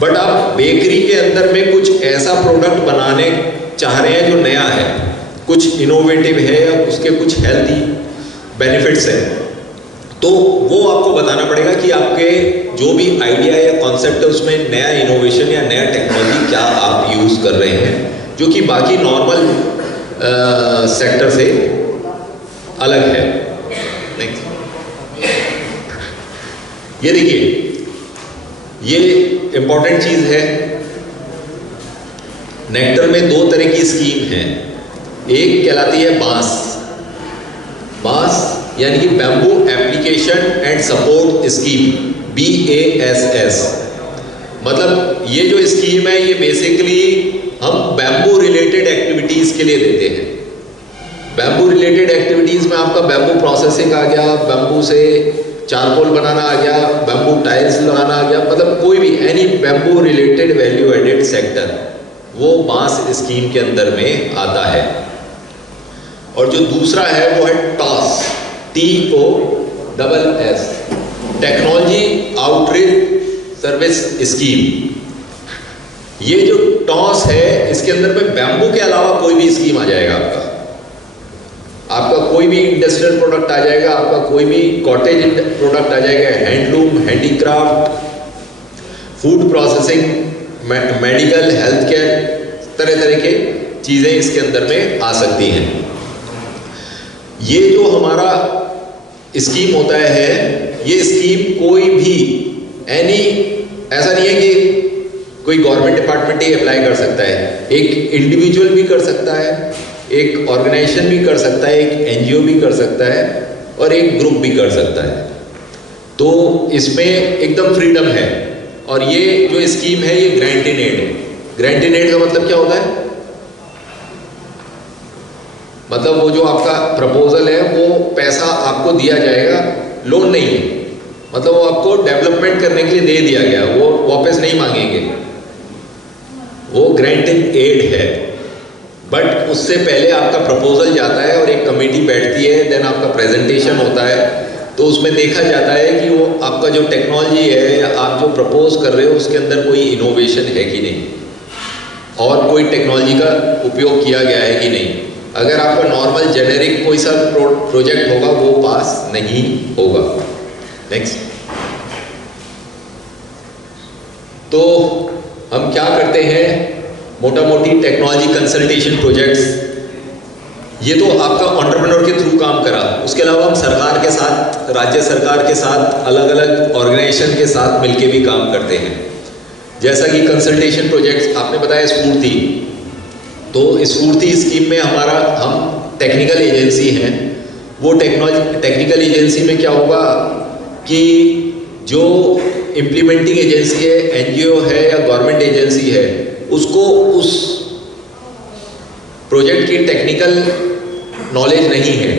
बट आप बेकरी के अंदर में कुछ ऐसा प्रोडक्ट बनाने चाह रहे हैं जो नया है, कुछ इनोवेटिव है या उसके कुछ हेल्थी बेनिफिट्स हैं, तो वो आपको बताना पड़ेगा कि आपके जो भी आइडिया या कॉन्सेप्ट है उसमें नया इनोवेशन या नया टेक्नोलॉजी क्या आप यूज़ कर रहे हैं, जो कि बाकी नॉर्मल सेक्टर से अलग है। ये देखिए, ये इंपॉर्टेंट चीज़ है। नेक्टर में दो तरह की स्कीम है, एक कहलाती है बांस यानी कि bamboo application and support scheme, BASS। मतलब ये जो स्कीम है ये बेसिकली हम बैम्बू रिलेटेड एक्टिविटीज़ के लिए देते हैं। बैम्बू रिलेटेड एक्टिविटीज़ में आपका बैम्बू प्रोसेसिंग आ गया, बैम्बू से चारकोल बनाना आ गया, बैम्बू टाइल्स लगाना आ गया, मतलब कोई भी any bamboo related value added sector वो बांस स्कीम के अंदर में आता है। और जो दूसरा है वो है toss, TOSS, technology outreach service scheme. ये जो टॉस है इसके अंदर में बैम्बू के अलावा कोई भी स्कीम आ जाएगा, आपका कोई भी इंडस्ट्रियल प्रोडक्ट आ जाएगा, आपका कोई भी कॉटेज प्रोडक्ट आ जाएगा, handloom, handicraft, food processing, medical, health care, तरह तरह के चीज़ें इसके अंदर में आ सकती हैं। ये जो हमारा स्कीम होता है, ये स्कीम कोई भी ऐसा नहीं है कि कोई गवर्नमेंट डिपार्टमेंट ही अप्लाई कर सकता है, एक इंडिविजुअल भी कर सकता है, एक ऑर्गेनाइजेशन भी कर सकता है, एक NGO भी कर सकता है और एक ग्रुप भी कर सकता है। तो इसमें एकदम फ्रीडम है। और ये जो स्कीम है ये ग्रांट इन एड है। ग्रांट इन एड का मतलब क्या होता है? मतलब वो जो आपका प्रपोजल है वो पैसा आपको दिया जाएगा, लोन नहीं है, मतलब वो आपको डेवलपमेंट करने के लिए दे दिया गया, वो वापस नहीं मांगेंगे, वो ग्रांट इन एड है। बट उससे पहले आपका प्रपोजल जाता है और एक कमेटी बैठती है, देन आपका प्रेजेंटेशन होता है, तो उसमें देखा जाता है कि वो आपका जो टेक्नोलॉजी है या आप जो प्रपोज कर रहे हो उसके अंदर कोई इनोवेशन है कि नहीं, और कोई टेक्नोलॉजी का उपयोग किया गया है कि नहीं। अगर आपका नॉर्मल जेनेरिक कोई सा प्रोजेक्ट होगा वो पास नहीं होगा। नेक्स्ट। तो हम क्या करते हैं, मोटा मोटी टेक्नोलॉजी कंसल्टेशन प्रोजेक्ट्स, ये तो आपका एंटरप्रेन्योर के थ्रू काम करा। उसके अलावा हम सरकार के साथ, राज्य सरकार के साथ, अलग अलग ऑर्गेनाइजेशन के साथ मिलके भी काम करते हैं। जैसा कि कंसल्टेशन प्रोजेक्ट्स आपने बताया स्फूर्ति, तो स्फूर्ति स्कीम में हम टेक्निकल एजेंसी हैं। वो टेक्निकल एजेंसी में क्या होगा कि जो इम्प्लीमेंटिंग एजेंसी है, एनजीओ है या गवर्नमेंट एजेंसी है, उसको उस प्रोजेक्ट की टेक्निकल नॉलेज नहीं है,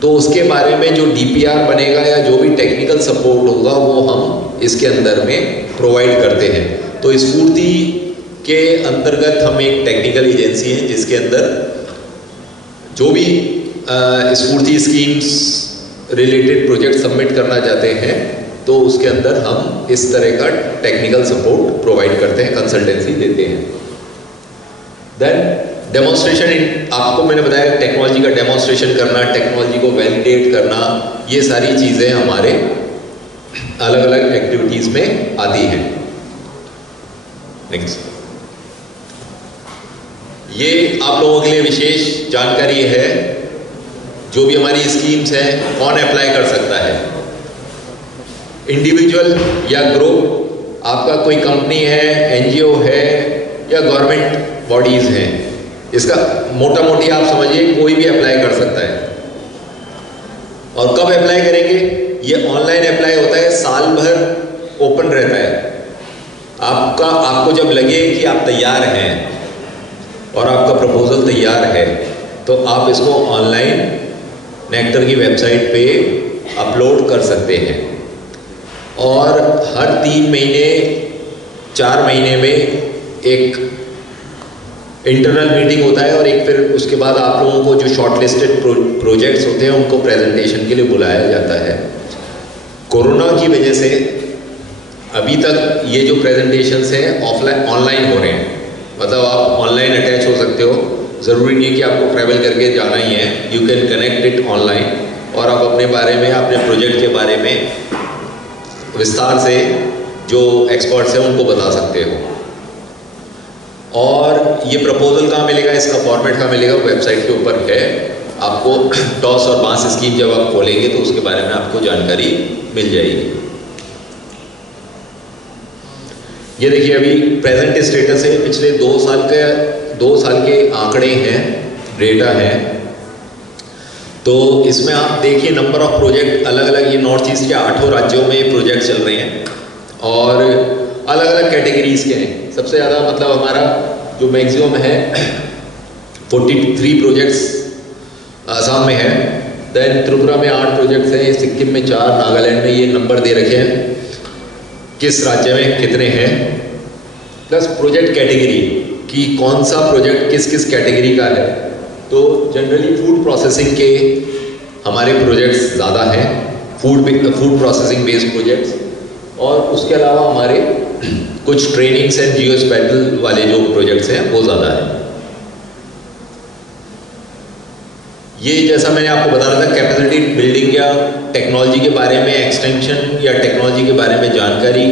तो उसके बारे में जो डीपीआर बनेगा या जो भी टेक्निकल सपोर्ट होगा वो हम इसके अंदर में प्रोवाइड करते हैं। तो स्फूर्ति के अंतर्गत हम एक टेक्निकल एजेंसी है जिसके अंदर जो भी स्फूर्ति स्कीम्स रिलेटेड प्रोजेक्ट सबमिट करना चाहते हैं तो उसके अंदर हम इस तरह का टेक्निकल सपोर्ट प्रोवाइड करते हैं, कंसल्टेंसी देते हैं। देन डेमोन्स्ट्रेशन, आपको मैंने बताया टेक्नोलॉजी का डेमोन्स्ट्रेशन करना, टेक्नोलॉजी को वैलिडेट करना, ये सारी चीज़ें हमारे अलग अलग एक्टिविटीज़ में आती हैं। नेक्स्ट। ये आप लोगों के लिए विशेष जानकारी है, जो भी हमारी स्कीम्स हैं कौन अप्लाई कर सकता है। इंडिविजुअल या ग्रुप, आपका कोई कंपनी है, एनजीओ है या गवर्नमेंट बॉडीज हैं, इसका मोटा मोटी आप समझिए कोई भी अप्लाई कर सकता है। और कब अप्लाई करेंगे, ये ऑनलाइन अप्लाई होता है, साल भर ओपन रहता है। आपको जब लगे कि आप तैयार हैं और आपका प्रपोजल तैयार है तो आप इसको ऑनलाइन नेक्टर की वेबसाइट पे अपलोड कर सकते हैं। और हर 3 महीने 4 महीने में एक इंटरनल मीटिंग होता है और एक फिर उसके बाद आप लोगों को जो शॉर्टलिस्टेड प्रोजेक्ट्स होते हैं उनको प्रेजेंटेशन के लिए बुलाया जाता है। कोरोना की वजह से अभी तक ये जो प्रेजेंटेशंस हैं ऑनलाइन हो रहे हैं, मतलब आप ऑनलाइन अटैच हो सकते हो, ज़रूरी नहीं है कि आपको ट्रैवल करके जाना ही है, you can connect it online और आप अपने बारे में, अपने प्रोजेक्ट के बारे में विस्तार से जो एक्सपर्ट्स हैं उनको बता सकते हो। और ये प्रपोजल कहाँ मिलेगा, इसका फॉर्मेट कहाँ मिलेगा, वेबसाइट के ऊपर है। आपको टॉस और बांस स्कीम जब आप खोलेंगे तो उसके बारे में आपको जानकारी मिल जाएगी। ये देखिए अभी प्रेजेंट स्टेटस है, पिछले 2 साल के आंकड़े हैं, डेटा है। तो इसमें आप देखिए नंबर ऑफ प्रोजेक्ट अलग अलग, ये नॉर्थ ईस्ट के 8 राज्यों में प्रोजेक्ट चल रहे हैं और अलग अलग कैटेगरीज के हैं। सबसे ज़्यादा मतलब हमारा जो मैक्सिमम है 43 प्रोजेक्ट्स आसाम में है, देन त्रिपुरा में 8 प्रोजेक्ट्स हैं, सिक्किम में 4, नागालैंड में, ये नंबर दे रखे हैं किस राज्य में कितने हैं, प्लस प्रोजेक्ट कैटेगरी कि कौन सा प्रोजेक्ट किस किस कैटेगरी का है। तो जनरली फूड प्रोसेसिंग के हमारे प्रोजेक्ट्स ज़्यादा हैं, फूड प्रोसेसिंग बेस्ड प्रोजेक्ट्स, और उसके अलावा हमारे कुछ ट्रेनिंग्स एंड जियोस्पैटियल वाले जो प्रोजेक्ट्स हैं वो ज़्यादा है। ये जैसा मैंने आपको बता रहा था, कैपेसिटी बिल्डिंग या टेक्नोलॉजी के बारे में एक्सटेंशन या टेक्नोलॉजी के बारे में जानकारी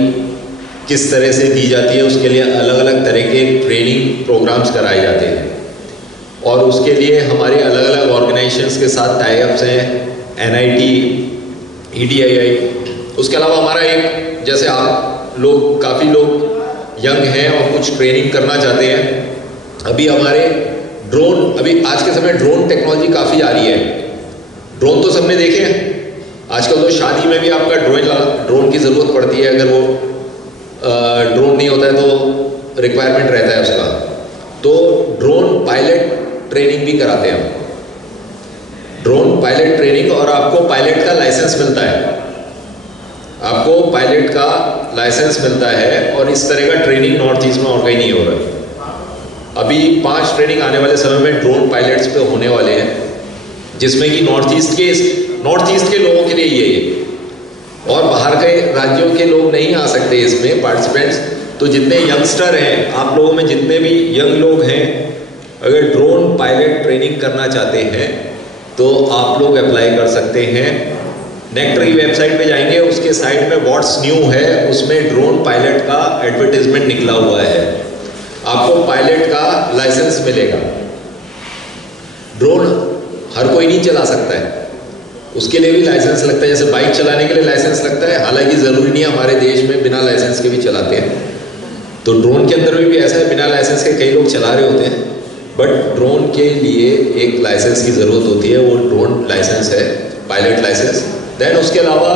किस तरह से दी जाती है, उसके लिए अलग अलग तरह के ट्रेनिंग प्रोग्राम्स कराए जाते हैं। और उसके लिए हमारे अलग अलग ऑर्गेनाइजेशंस के साथ टाई अप्स हैं, NIT, EDII। उसके अलावा हमारा एक, जैसे आप लोग काफ़ी लोग यंग हैं और कुछ ट्रेनिंग करना चाहते हैं, अभी हमारे ड्रोन, अभी आज के समय ड्रोन टेक्नोलॉजी काफ़ी आ रही है। ड्रोन तो सबने देखे हैं, आजकल तो शादी में भी आपका ड्रोन की ज़रूरत पड़ती है, अगर वो ड्रोन नहीं होता है तो रिक्वायरमेंट रहता है उसका। तो ड्रोन पायलट ट्रेनिंग भी कराते हैं हम, ड्रोन पायलट ट्रेनिंग, और आपको पायलट का लाइसेंस मिलता है, आपको पायलट का लाइसेंस मिलता है। और इस तरह का ट्रेनिंग नॉर्थ ईस्ट में और कहीं नहीं हो रहा है। अभी 5 ट्रेनिंग आने वाले समय में ड्रोन पायलट्स पे होने वाले हैं, जिसमें कि नॉर्थ ईस्ट के लोगों के लिए ये और बाहर के राज्यों के लोग नहीं आ सकते इसमें पार्टिसिपेंट्स। तो जितने यंगस्टर हैं, आप लोगों में जितने भी यंग लोग हैं, अगर ड्रोन पायलट ट्रेनिंग करना चाहते हैं तो आप लोग अप्लाई कर सकते हैं। नेक्टर की वेबसाइट पे जाएंगे, उसके साइड में व्हाट्स न्यू है, उसमें ड्रोन पायलट का एडवर्टाइजमेंट निकला हुआ है। आपको पायलट का लाइसेंस मिलेगा। ड्रोन हर कोई नहीं चला सकता है, उसके लिए भी लाइसेंस लगता है। जैसे बाइक चलाने के लिए लाइसेंस लगता है, हालांकि ज़रूरी नहीं है, हमारे देश में बिना लाइसेंस के भी चलाते हैं। तो ड्रोन के अंदर भी ऐसा है, बिना लाइसेंस के कई लोग चला रहे होते हैं, बट ड्रोन के लिए एक लाइसेंस की ज़रूरत होती है, वो ड्रोन लाइसेंस है, पायलट लाइसेंस। देन उसके अलावा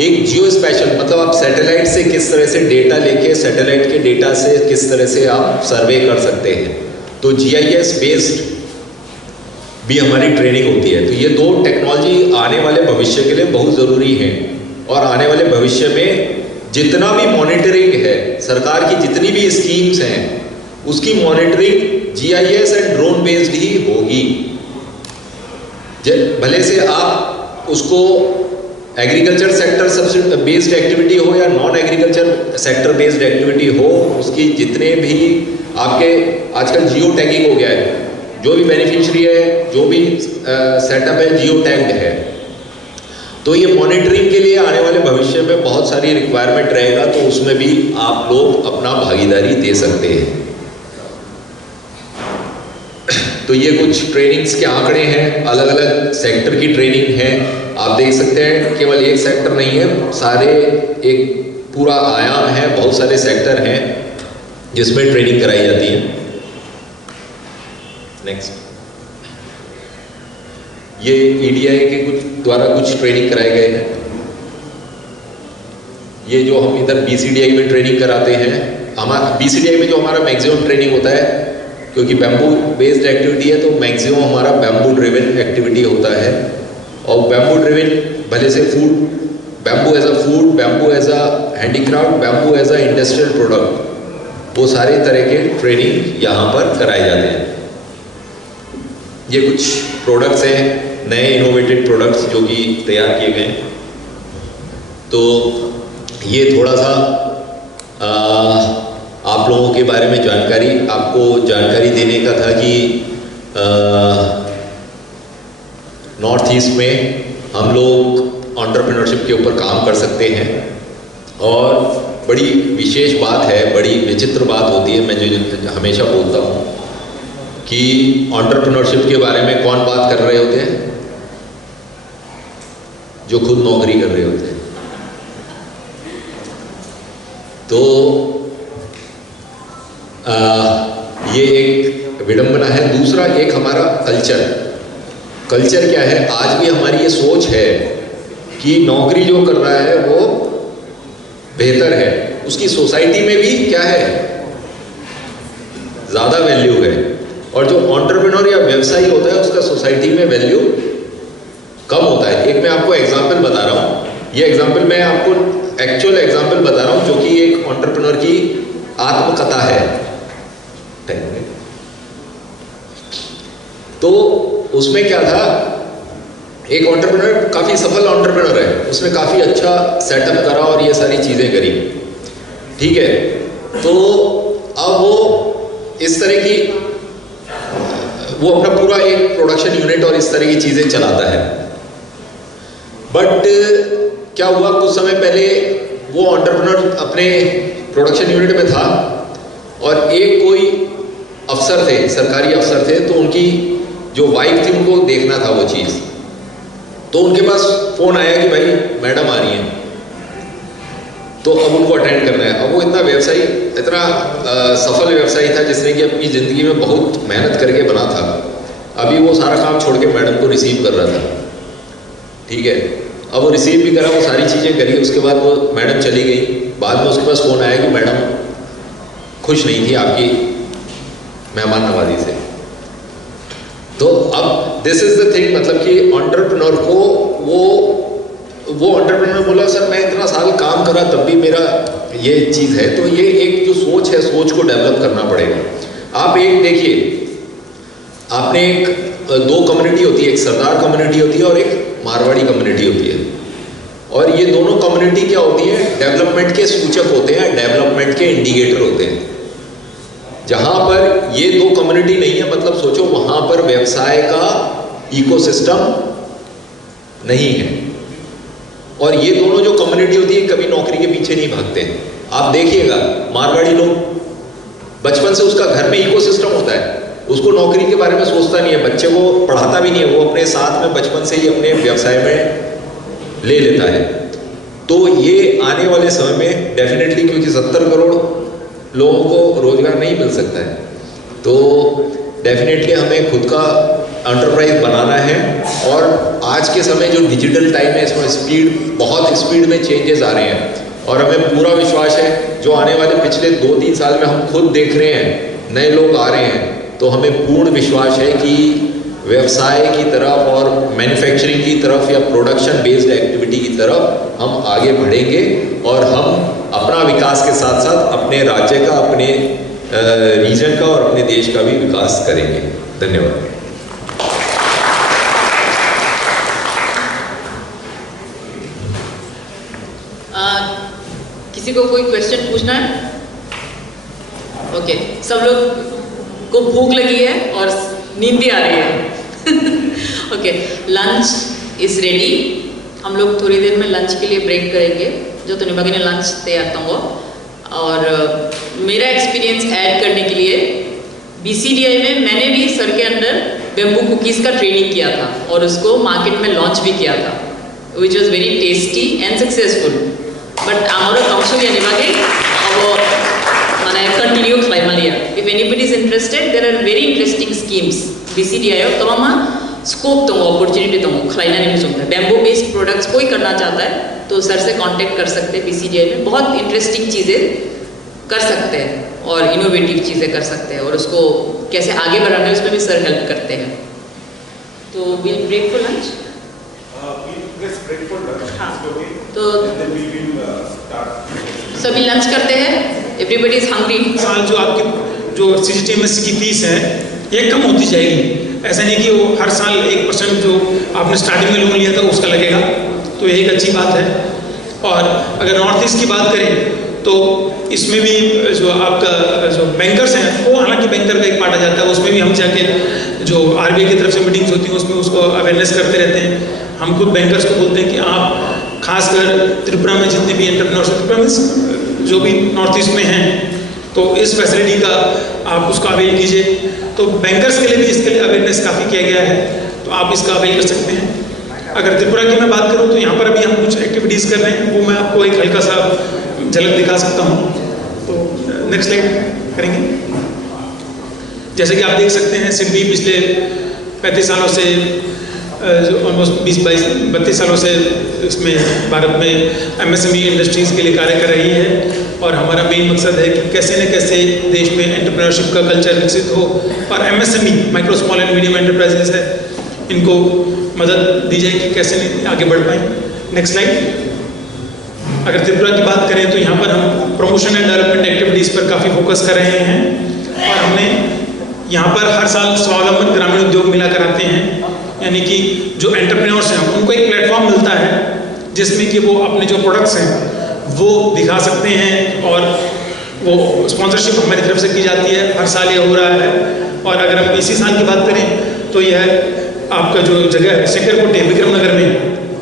एक जियो स्पेशल, मतलब आप सैटेलाइट से किस तरह से डेटा लेके, सैटेलाइट के डेटा से किस तरह से आप सर्वे कर सकते हैं, तो GIS बेस्ड भी हमारी ट्रेनिंग होती है। तो ये दो टेक्नोलॉजी आने वाले भविष्य के लिए बहुत ज़रूरी हैं। और आने वाले भविष्य में जितना भी मॉनिटरिंग है, सरकार की जितनी भी स्कीम्स हैं, उसकी monitoring GIS and drone based ही होगी। भले से आप उसको एग्रीकल्चर सेक्टर सबसे बेस्ड एक्टिविटी हो या non agriculture sector based activity हो, उसकी जितने भी आपके आजकल जियो टैगिंग हो गया है, जो भी बेनिफिशियरी है, जो भी सेटअप है, जियो टैग्ड है। तो ये मॉनिटरिंग के लिए आने वाले भविष्य में बहुत सारी रिक्वायरमेंट रहेगा, तो उसमें भी आप लोग अपना भागीदारी दे सकते हैं। तो ये कुछ ट्रेनिंग्स के आंकड़े हैं, अलग अलग सेक्टर की ट्रेनिंग है। आप देख सकते हैं केवल एक सेक्टर नहीं है, सारे एक पूरा आयाम है, बहुत सारे सेक्टर हैं जिसमें ट्रेनिंग कराई जाती है। नेक्स्ट, ये EDI के द्वारा कुछ ट्रेनिंग कराए गए हैं। ये जो हम इधर BCDI में ट्रेनिंग कराते हैं, हमारा BCDI में जो हमारा मैक्सिमम ट्रेनिंग होता है, क्योंकि बैम्बू बेस्ड एक्टिविटी है, तो मैक्सिमम हमारा बैम्बू ड्रिवन एक्टिविटी होता है। और बैम्बू ड्रिवन भले से food, bamboo as a food, bamboo as a handicraft, bamboo as a industrial product, वो सारे तरह के ट्रेनिंग यहाँ पर कराए जाते हैं। ये कुछ प्रोडक्ट्स हैं, नए इनोवेटेड प्रोडक्ट्स जो कि तैयार किए गए हैं। तो ये थोड़ा सा आप लोगों के बारे में आपको जानकारी देने का था कि नॉर्थ ईस्ट में हम लोग एंटरप्रेन्योरशिप के ऊपर काम कर सकते हैं। और बड़ी विशेष बात है, बड़ी विचित्र बात होती है, मैं जो हमेशा बोलता हूँ कि एंटरप्रेन्योरशिप के बारे में कौन बात कर रहे होते हैं? जो खुद नौकरी कर रहे होते हैं। तो ये एक विडंबना है। दूसरा, एक हमारा कल्चर क्या है, आज भी हमारी ये सोच है कि नौकरी जो कर रहा है वो बेहतर है, उसकी सोसाइटी में भी क्या है, ज़्यादा वैल्यू है। और जो एंटरप्रेन्योर या व्यवसायी होता है उसका सोसाइटी में वैल्यू कम होता है। एक मैं आपको एग्जाम्पल बता रहा हूँ, ये एग्जाम्पल मैं आपको एक्चुअल एग्जाम्पल बता रहा हूँ जो कि एक एंटरप्रेन्योर की आत्मकथा है। तो उसमें क्या था, एक एंटरप्रेन्योर काफ़ी सफल एंटरप्रेन्योर है, उसने काफ़ी अच्छा सेटअप करा और ये सारी चीज़ें करी, ठीक है। तो अब वो इस तरह की वो अपना पूरा एक प्रोडक्शन यूनिट और इस तरह की चीज़ें चलाता है। बट क्या हुआ, कुछ समय पहले वो एंटरप्रेन्योर अपने प्रोडक्शन यूनिट में था और एक कोई अफसर थे, सरकारी अफसर थे, तो उनकी जो वाइफ थी उनको देखना था वो चीज़। तो उनके पास फ़ोन आया कि भाई मैडम आ रही हैं, तो अब उनको अटेंड करना है। अब वो इतना सफल व्यवसायी था जिसने कि अपनी ज़िंदगी में बहुत मेहनत करके बना था। अभी वो सारा काम छोड़ के मैडम को रिसीव कर रहा था, ठीक है। अब वो रिसीव भी करा, वो सारी चीज़ें करी, उसके बाद वो मैडम चली गई। बाद में उसके पास फ़ोन आया कि मैडम खुश नहीं थी आपकी मेहमान नवाजी से। तो अब दिस इज़ द थिंग, मतलब कि एंटरप्रेन्योर को वो एंटरप्रेन्योर बोला सर मैं इतना साल काम करा तब भी मेरा ये चीज़ है। तो ये एक जो सोच है, सोच को डेवलप करना पड़ेगा। आप एक देखिए, आपने दो कम्युनिटी होती है, एक सरदार कम्युनिटी होती है और एक मारवाड़ी कम्युनिटी होती है। और ये दोनों कम्युनिटी क्या होती है, डेवलपमेंट के सूचक होते हैं, डेवलपमेंट के इंडिकेटर होते हैं। जहां पर ये दो कम्युनिटी नहीं है, मतलब सोचो वहां पर व्यवसाय का इकोसिस्टम नहीं है। और ये दोनों जो कम्युनिटी होती है कभी नौकरी के पीछे नहीं भागते। आप देखिएगा मारवाड़ी लोग बचपन से उसका घर में इकोसिस्टम होता है, उसको नौकरी के बारे में सोचता नहीं है, बच्चे को पढ़ाता भी नहीं है, वो अपने साथ में बचपन से ही अपने व्यवसाय में ले लेता है। तो ये आने वाले समय में डेफिनेटली, क्योंकि 70 करोड़ लोगों को रोजगार नहीं मिल सकता है, तो डेफिनेटली हमें खुद का एंटरप्राइज बनाना है। और आज के समय जो डिजिटल टाइम है इसमें बहुत स्पीड में चेंजेस आ रहे हैं, और हमें पूरा विश्वास है जो आने वाले पिछले 2-3 साल में हम खुद देख रहे हैं, नए लोग आ रहे हैं, तो हमें पूर्ण विश्वास है कि व्यवसाय की तरफ और मैन्युफैक्चरिंग की तरफ या प्रोडक्शन बेस्ड एक्टिविटी की तरफ हम आगे बढ़ेंगे, और हम अपना विकास के साथ साथ अपने राज्य का, अपने रीजन का और अपने देश का भी विकास करेंगे। धन्यवाद। किसी को कोई क्वेश्चन पूछना है? ओके, सब लोग को भूख लगी है और नींद भी आ रही है। Okay, lunch is ready. हम लोग थोड़ी देर में लंच के लिए ब्रेक करेंगे, जो तो निभागी ने लंच तैयार तंगो। और मेरा एक्सपीरियंस ऐड करने के लिए BCDI में मैंने भी सर के अंडर बेम्बू कुकीज़ का ट्रेनिंग किया था और उसको मार्केट में लॉन्च भी किया था, which was very tasty and successful. But आमारो काउंसिल निभागे अब माने कंटिन्यू खाइमालिया। If anybody is interested, there are very interesting schemes BCDI और तमाम स्कोप तो अपॉर्चुनिटी तो खाइना नहीं सुनता। बैम्बू बेस्ड प्रोडक्ट्स कोई करना चाहता है तो सर से कांटेक्ट कर सकते हैं। BCDI में बहुत इंटरेस्टिंग चीज़ें कर सकते हैं और इनोवेटिव चीज़ें कर सकते हैं, और उसको कैसे आगे बढ़ाना है उसमें भी सर हेल्प करते हैं। तो विल ब्रेक फॉर लंच। हाँ, तो सभी लंच करते हैं। Everybody is hungry. साल जो आपकी जो CGTMS की फीस है ये कम होती जाएगी। ऐसा नहीं कि वो हर साल 1% जो आपने स्टार्टिंग में लोन लिया था उसका लगेगा, तो ये एक अच्छी बात है। और अगर नॉर्थ ईस्ट की बात करें तो इसमें भी जो आपका जो बैंकर्स हैं, वो हालांकि बैंकर का एक पार्ट आ जाता है, उसमें भी हम जाके जो RBI की तरफ से मीटिंग्स होती हैं उसमें उसको अवेयरनेस करते रहते हैं। हम खुद बैंकर्स को बोलते हैं कि आप खासकर त्रिपुरा में जितने भी एंटरप्रेन्योर्स, त्रिपुरा में जो भी नॉर्थ ईस्ट में हैं, तो इस फैसिलिटी का आप उसका अवेल कीजिए। तो बैंकर्स के लिए भी इसके लिए अवेयरनेस काफ़ी किया गया है, तो आप इसका अवेल कर सकते हैं। अगर त्रिपुरा की मैं बात करूँ तो यहाँ पर अभी हम कुछ एक्टिविटीज़ कर रहे हैं, वो मैं आपको एक हल्का सा झलक दिखा सकता हूँ। तो नेक्स्ट स्लाइड करेंगे। जैसे कि आप देख सकते हैं, सिडबी पिछले 35 सालों से जो ऑलमोस्ट 20-32 सालों से इसमें भारत में MSME इंडस्ट्रीज़ के लिए कार्य कर रही है, और हमारा मेन मकसद है कि कैसे न कैसे देश में एंटरप्रेन्योरशिप का कल्चर विकसित हो, और MSME micro small and medium enterprises है, इनको मदद दी जाए कि कैसे आगे बढ़ पाएँ। Next slide. अगर त्रिपुरा की बात करें तो यहाँ पर हम प्रमोशन एंड डेवलपमेंट एक्टिविटीज़ पर काफ़ी फोकस कर रहे हैं, और हमने यहाँ पर हर साल स्वावलंबन ग्रामीण उद्योग मेला कराते हैं, यानी कि जो एंटरप्रेन्योर्स हैं उनको एक प्लेटफॉर्म मिलता है जिसमें कि वो अपने जो प्रोडक्ट्स हैं वो दिखा सकते हैं, और वो स्पॉन्सरशिप हमारी तरफ से की जाती है। हर साल ये हो रहा है। और अगर हम इसी साल की बात करें तो यह आपका जो जगह है शेखरकोटे विक्रम नगर में,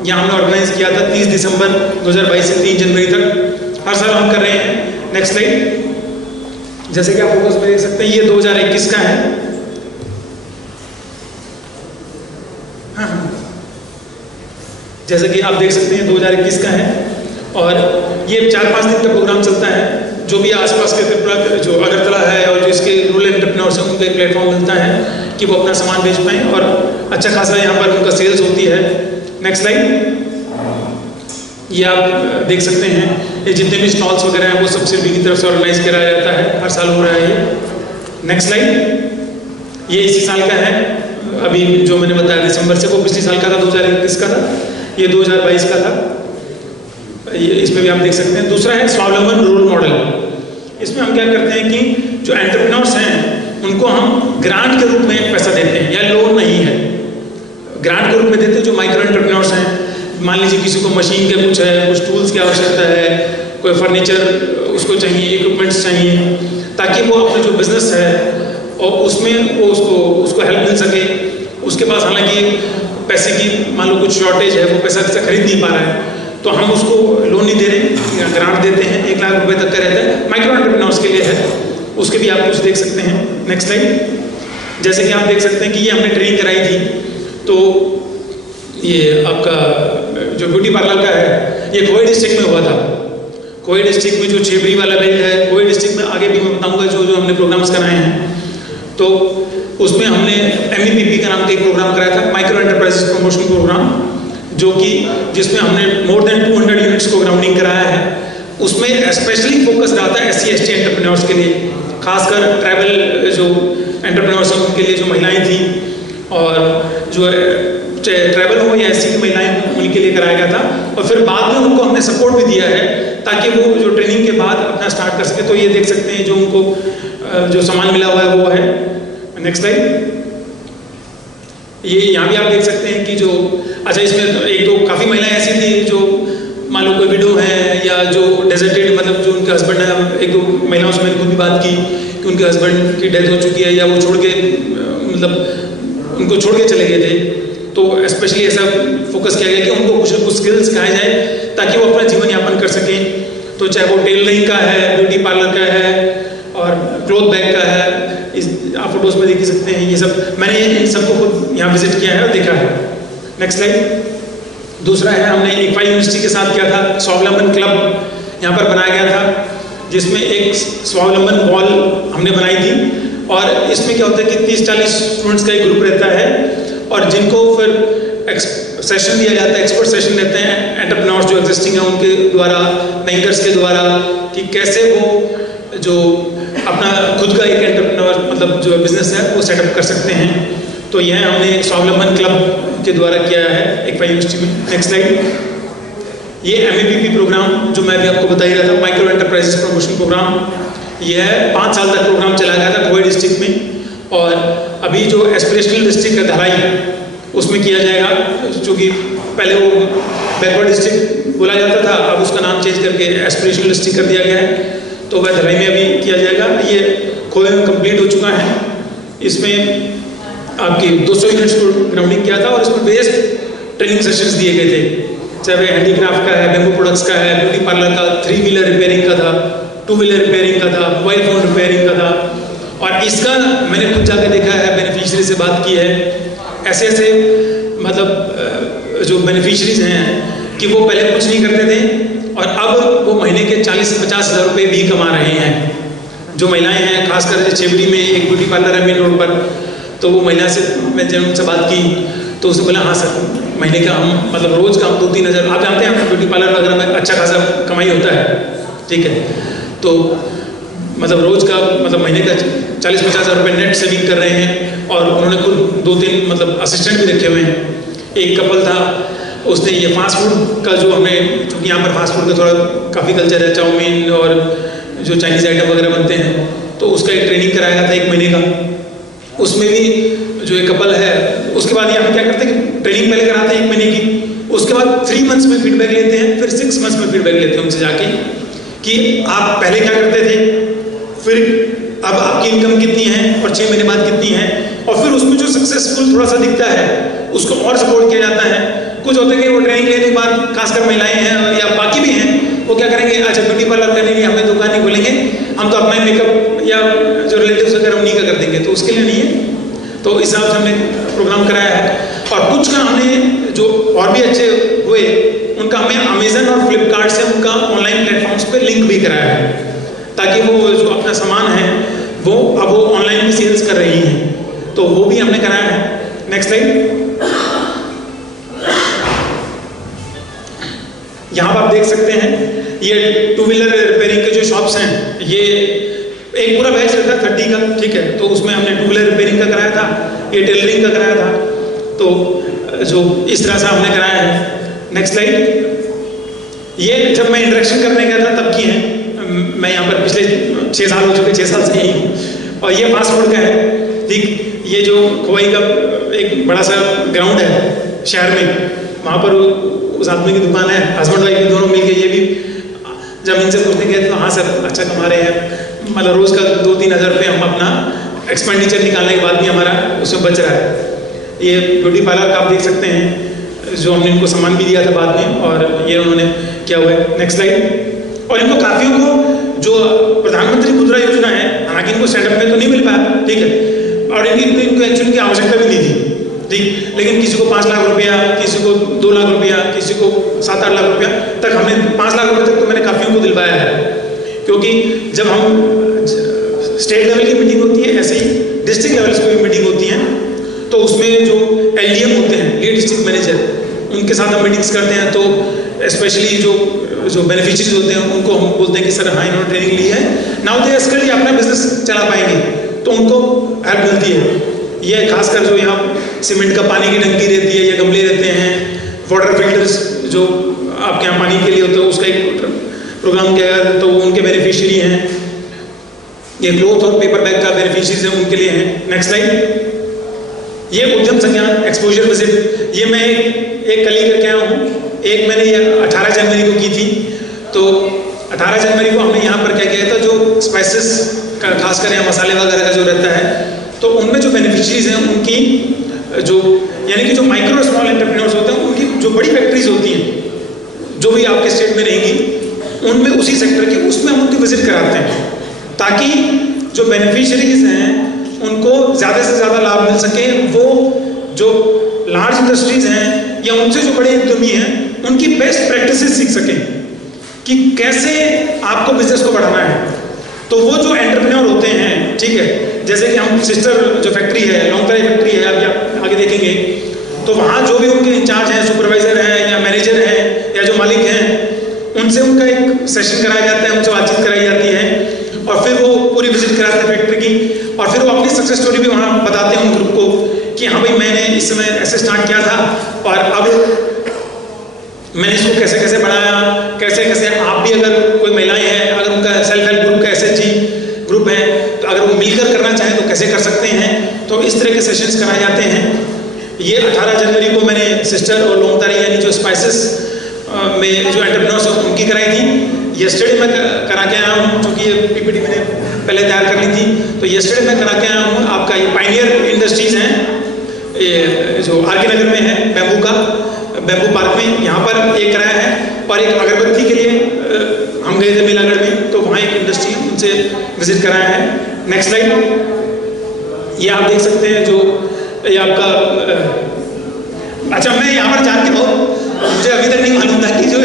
यहाँ हमने ऑर्गेनाइज किया था 30 दिसंबर 2022 से 3 जनवरी तक। हर साल हम कर रहे हैं। Next slide. जैसे कि आप फोकस में देख सकते हैं, ये 2021 का है। हाँ, जैसे कि आप देख सकते हैं 2021 का है, और ये 4-5 दिन का प्रोग्राम चलता है। जो भी आसपास के त्रिपुरा जो अगरतला है और जो इसके रूरल एंटरप्रेन्योर्स हैं उनको एक प्लेटफॉर्म मिलता है कि वो अपना सामान बेच पाएँ, और अच्छा खासा यहाँ पर उनका सेल्स होती है। Next slide. ये आप देख सकते हैं, ये जितने भी स्टॉल्स वगैरह हैं वो सब सिर्फ की तरफ से ऑर्गेनाइज कराया जाता है, हर साल हो रहा है ये। Next slide. ये इसी साल का है, अभी जो मैंने बताया दिसंबर से, वो पिछले साल का था, 2021 का था, ये 2022 का था। ये इसमें भी आप देख सकते हैं। दूसरा है स्वावलंबन रोल मॉडल। इसमें हम क्या करते हैं कि जो एंटरप्रेन्योर्स हैं उनको हम ग्रांट के रूप में पैसा देते हैं, या लोन नहीं है, ग्रांट के रूप में देते हैं। जो माइक्रो एंटरप्रेन्योर्स हैं मान लीजिए किसी को मशीन के कुछ है, कुछ टूल्स की आवश्यकता है, कोई फर्नीचर उसको चाहिए, इक्विपमेंट्स चाहिए, ताकि वो अपना जो बिज़नेस है और उसमें वो उसको हेल्प मिल सके। उसके पास हालांकि पैसे की मान लो कुछ शॉर्टेज है, वो पैसा खरीद नहीं पा रहा है, तो हम उसको लोन नहीं दे रहे, ग्रांट देते हैं, 1 लाख रुपए तक का रहता है, माइक्रो एंटरप्रेन्योर्स के लिए है। उसके भी आप कुछ देख सकते हैं। Next slide. जैसे कि आप देख सकते हैं कि ये हमने ट्रेनिंग कराई थी, तो ये आपका जो ब्यूटी पार्लर का है ये कोई डिस्ट्रिक्ट में हुआ था। कोई डिस्ट्रिक्ट में जो छेबरी वाला बेल्ट है, कोई डिस्ट्रिक्ट में आगे भी मैं बताऊंगा जो हमने प्रोग्राम्स कराए हैं, तो उसमें हमने MEPP का नाम का एक प्रोग्राम कराया था, माइक्रो एंटरप्राइजेस प्रमोशन प्रोग्राम, जो कि जिसमें हमने मोर देन 200 यूनिट्स को ग्राउंडिंग कराया है। उसमें स्पेशली फोकस रहा था SC/ST एंटरप्रेन्योर्स के लिए, खासकर ट्रैवल जो एंटरप्रेन्योर्स उनके लिए जो महिलाएं थी, और जो ट्रैवल हो या SC की महिलाएं उनके लिए कराया गया था। और फिर बाद में उनको हमने सपोर्ट भी दिया है ताकि वो जो ट्रेनिंग के बाद अपना स्टार्ट कर सके। तो ये देख सकते हैं जो उनको जो सामान मिला हुआ है वो है। Next slide. ये यहाँ भी आप देख सकते हैं कि जो अच्छा इसमें एक दो काफ़ी महिलाएं ऐसी थी जो मान लो कोई विडो है या जो डेजर्टेड, मतलब जो उनके हस्बैंड है, एक दो महिलाओं से मैंने खुद भी बात की कि उनके हस्बैंड की डेथ हो चुकी है या वो छोड़ के मतलब उनको छोड़ के चले गए थे। तो स्पेशली ऐसा फोकस किया गया कि उनको कुछ स्किल्स सिखाए जाए ताकि वो अपना जीवन यापन कर सकें। तो चाहे वो टेलरिंग का है, ब्यूटी पार्लर का है और क्लोथ बैग का है, आप फोटोज में देख सकते हैं। ये सब मैंने इन सबको खुद यहाँ विजिट किया है और देखा है। Next slide. दूसरा है हमने इक्फा यूनिवर्सिटी के साथ किया था, स्वावलंबन क्लब यहाँ पर बनाया गया था, जिसमें एक स्वावलंबन वॉल हमने बनाई थी। और इसमें क्या होता है कि 30-40 स्टूडेंट्स का एक ग्रुप रहता है और जिनको फिर सेशन दिया जाता है, एक्सपर्ट सेशन देते हैं एंटरप्रेन्योर्स जो एग्जिस्टिंग है उनके द्वारा, बैंकर्स के द्वारा, कि कैसे वो जो अपना खुद का एक एंटरप्रेन्योर मतलब जो बिजनेस है वो सेटअप कर सकते हैं। तो यह हमने स्वावलंबन क्लब के द्वारा किया है इक्फा यूनिवर्सिटी में। Next slide. ये MEPP प्रोग्राम जो मैं भी आपको बता ही रहा था, माइक्रो एंटरप्राइजेस प्रमोशन प्रोग्राम, यह 5 साल तक प्रोग्राम चला गया था कोई डिस्ट्रिक्ट में। और अभी जो एस्पिरेशनल डिस्ट्रिक्ट है धलाई, उसमें किया जाएगा, चूँकि पहले वो बैकवर्ड डिस्ट्रिक्ट बोला जाता था, अब उसका नाम चेंज करके एस्पिरेशनल डिस्ट्रिक्ट कर दिया गया है। तो वह धलाई में अभी किया जाएगा। ये खोए में कंप्लीट हो चुका है। इसमें आपकी 200 यूनिट्स को ग्राउंडिंग किया था और इसमें बेस्ट ट्रेनिंग सेशंस दिए गए थे, चाहे वह हैंडीक्राफ्ट का है, बेम्बू प्रोडक्ट्स का है, ब्यूटी पार्लर का, 3 व्हीलर रिपेयरिंग का था, 2 व्हीलर रिपेयरिंग का था, मोबाइल फोन रिपेयरिंग का था। और इसका मैंने खुद जाकर देखा है, बेनिफिशियरी से बात की है। ऐसे ऐसे मतलब जो बेनिफिशियरीज हैं कि वो पहले कुछ नहीं करते थे और अब वो महीने के 40 से 50 हज़ार रुपये भी कमा रहे हैं। जो महिलाएं हैं, खासकर छेबरी में एक ब्यूटी पार्लर है मेन रोड पर, तो वो महिला से मैं जब उनसे बात की तो उसने बोला हाँ सर, महीने का हम मतलब रोज़ का हम 2-3 हज़ार, आप जानते हैं ब्यूटी पार्लर वगैरह में अच्छा खासा कमाई होता है, ठीक है। तो मतलब रोज़ का मतलब महीने का 40-50 हज़ार रुपये नेट सेविंग कर रहे हैं। और उन्होंने खुद 2-3 मतलब असिस्टेंट भी रखे हुए हैं। एक कपल था, उसने ये फास्ट फूड का जो हमें, चूँकि यहाँ पर फास्ट फूड का थोड़ा काफ़ी कल्चर है, चाउमीन और जो चाइनीज़ आइटम वगैरह बनते हैं, तो उसका एक ट्रेनिंग कराया गया था 1 महीने का। उसमें भी जो एक कपल है, उसके बाद यहाँ क्या करते हैं कि ट्रेनिंग पहले कराते हैं 1 महीने की, उसके बाद 3 मंथ्स में फीडबैक लेते हैं, फिर 6 मंथ्स में फीडबैक लेते हैं उनसे जाके कि आप पहले क्या करते थे, फिर अब आपकी इनकम कितनी है और 6 महीने बाद कितनी है। और फिर उसमें जो सक्सेसफुल थोड़ा सा दिखता है उसको और सपोर्ट किया जाता है। कुछ होते हैं कि वो ट्रेनिंग लेने के बाद, खासकर महिलाएं हैं या बाकी भी हैं, वो क्या करेंगे, अच्छा ब्यूटी पार्लर करने के लिए हमें दुकान नहीं खोलेंगे, हम तो अपना मेकअप या जो रिलेटिव्स वगैरह उन्हीं का कर देंगे, तो उसके लिए नहीं है। तो इस हिसाब से हमने प्रोग्राम कराया है। और कुछ का हमने जो और भी अच्छे हुए उनका हमने अमेजन और फ्लिपकार्ट से उनका ऑनलाइन प्लेटफॉर्म्स पे लिंक भी कराया है, ताकि वो जो अपना सामान है वो अब वो ऑनलाइन भी सेल्स कर रही हैं, तो वो भी हमने कराया है। Next slide. यहाँ पर आप देख सकते हैं ये 2 व्हीलर रिपेयरिंग के जो शॉप्स हैं, ये एक पूरा बैच रहता है 30 का, ठीक है। तो उसमें हमने 2 व्हीलर रिपेयरिंग का कराया था, ये टेलरिंग का कराया था, तो जो इस तरह से हमने कराया है। Next slide. ये जब मैं इंटरेक्शन करने गया था तब की है, मैं यहाँ पर पिछले 6 साल हो चुके, 6 साल से ही हूँ। और ये फास्ट फूड का है, ठीक। ये जो खोवाई का एक बड़ा सा ग्राउंड है शहर में, वहाँ पर उस आदमी की दुकान है, हस्बैंड वाइफ दोनों मिलके ये भी जब इनसे पूछते गए तो हाँ सर अच्छा कमा रहे हैं, मतलब रोज़ का 2-3 हज़ार रुपये हम अपना एक्सपेंडिचर निकालने के बाद भी हमारा उसमें बच रहा है। ये ब्यूटी पार्लर का आप देख सकते हैं जो हमने इनको सामान भी दिया था बाद में, और ये उन्होंने किया हुआ है। Next slide. और इनको काफ़ियों को जो प्रधानमंत्री मुद्रा योजना है, हालांकि इनको स्टैंडअप में तो नहीं मिल पाया, ठीक है, और इनको एक्चुअली की आवश्यकता भी नहीं थी, ठीक, लेकिन किसी को 5 लाख रुपया, किसी को 2 लाख रुपया, किसी को 7-8 लाख रुपया तक, हमने 5 लाख रुपये तक तो मैंने काफ़ियों को दिलवाया है। क्योंकि जब हम स्टेट लेवल की मीटिंग होती है, ऐसे ही डिस्ट्रिक्ट लेवल की भी मीटिंग होती है, तो उसमें जो LDM होते हैं, लीड डिस्ट्रिक्ट मैनेजर, उनके साथ हम मीटिंग्स करते हैं, तो स्पेशली जो बेनिफिशियरीज होते हैं उनको हम बोलते हैं कि सर हाँ इन्होंने ट्रेनिंग ली है, नाउ दे इसके लिए अपना बिजनेस चला पाएंगे, तो उनको हेल्प मिलती है। ये खासकर जो यहाँ सीमेंट का पानी की टंकी रहती है या गमले रहते हैं, वाटर फिल्टर्स जो आपके यहाँ पानी के लिए होता है, उसका एक प्रोग्राम किया गया, तो वो उनके बेनिफिशियरी हैं। ये क्लोथ और पेपर बैग का बेनिफिशियरीज हैं, उनके लिए हैं। Next slide. ये उद्यम संज्ञान एक्सपोजर विजिट, ये मैं एक कल ही करके आया हूँ, एक मैंने ये 18 जनवरी को की थी। तो 18 जनवरी को हमने यहाँ पर क्या किया था, जो स्पाइसेस का खासकर यहाँ मसाले वगैरह का जो रहता है, तो उनमें जो बेनिफिशियरीज हैं उनकी जो यानी कि जो माइक्रो और स्मॉल एंटरप्रेन्योर्स होते हैं, उनकी जो बड़ी फैक्ट्रीज होती हैं जो भी आपके स्टेट में रहेंगी, उनमें उसी सेक्टर की, उसमें हम उनकी विजिट कराते हैं, ताकि जो बेनिफिशियरीज हैं उनको ज़्यादा से ज़्यादा लाभ मिल सके। वो जो लार्ज इंडस्ट्रीज हैं या उनसे जो बड़े उद्यमी हैं, उनकी बेस्ट प्रैक्टिसेस सीख सकें कि कैसे आपको बिजनेस को बढ़ाना है। तो वो जो एंटरप्रेन्योर होते हैं, ठीक है, जैसे कि हम सिस्टर जो फैक्ट्री है, लौंगतराई फैक्ट्री है, आप आगे देखेंगे, तो वहाँ जो भी उनके इंचार्ज हैं, सुपरवाइजर हैं या मैनेजर हैं या जो मालिक हैं, उनसे उनका एक सेशन कराया जाता है, उनसे बातचीत कराई जाती है, और फिर वो पूरी विजिट कराते हैं फैक्ट्री की, और फिर वो अपनी सक्सेस स्टोरी भी वहाँ बताते हैं उन ग्रुप को कि हाँ भाई मैंने इस समय ऐसे स्टार्ट किया था और अब मैंने इसको कैसे कैसे बढ़ाया, कैसे कैसे आप भी अगर कोई महिलाएं हैं, अगर उनका सेल्फ हेल्प ग्रुप का SHG ग्रुप है, तो अगर वो मिलकर करना चाहें तो कैसे कर सकते हैं। तो इस तरह के सेशंस कराए जाते हैं। ये 18 जनवरी को मैंने सिस्टर और लौंगतराई यानी जो स्पाइसेस में जो एंटरप्रेन्योर्स हैं उनकी कराई थी। यस्टरडे मैं करा के आया हूँ, क्योंकि ये PPT मैंने पहले तैयार कर ली थी, तो यस्टरडे मैं करा के आया हूँ। आपका ये पायनियर इंडस्ट्रीज़ हैं, ये जो RK नगर में है, बैम्बू पार्क में, यहाँ पर एक कराया है, और एक अगरबत्ती के लिए हम गए थे मेलागढ़ में, तो वहाँ एक इंडस्ट्री उनसे विजिट कराया है। Next slide. ये आप देख सकते हैं जो ये आपका अच्छा, मैं यहाँ पर जान के बहुत, मुझे अभी तक नहीं मालूम था कि जो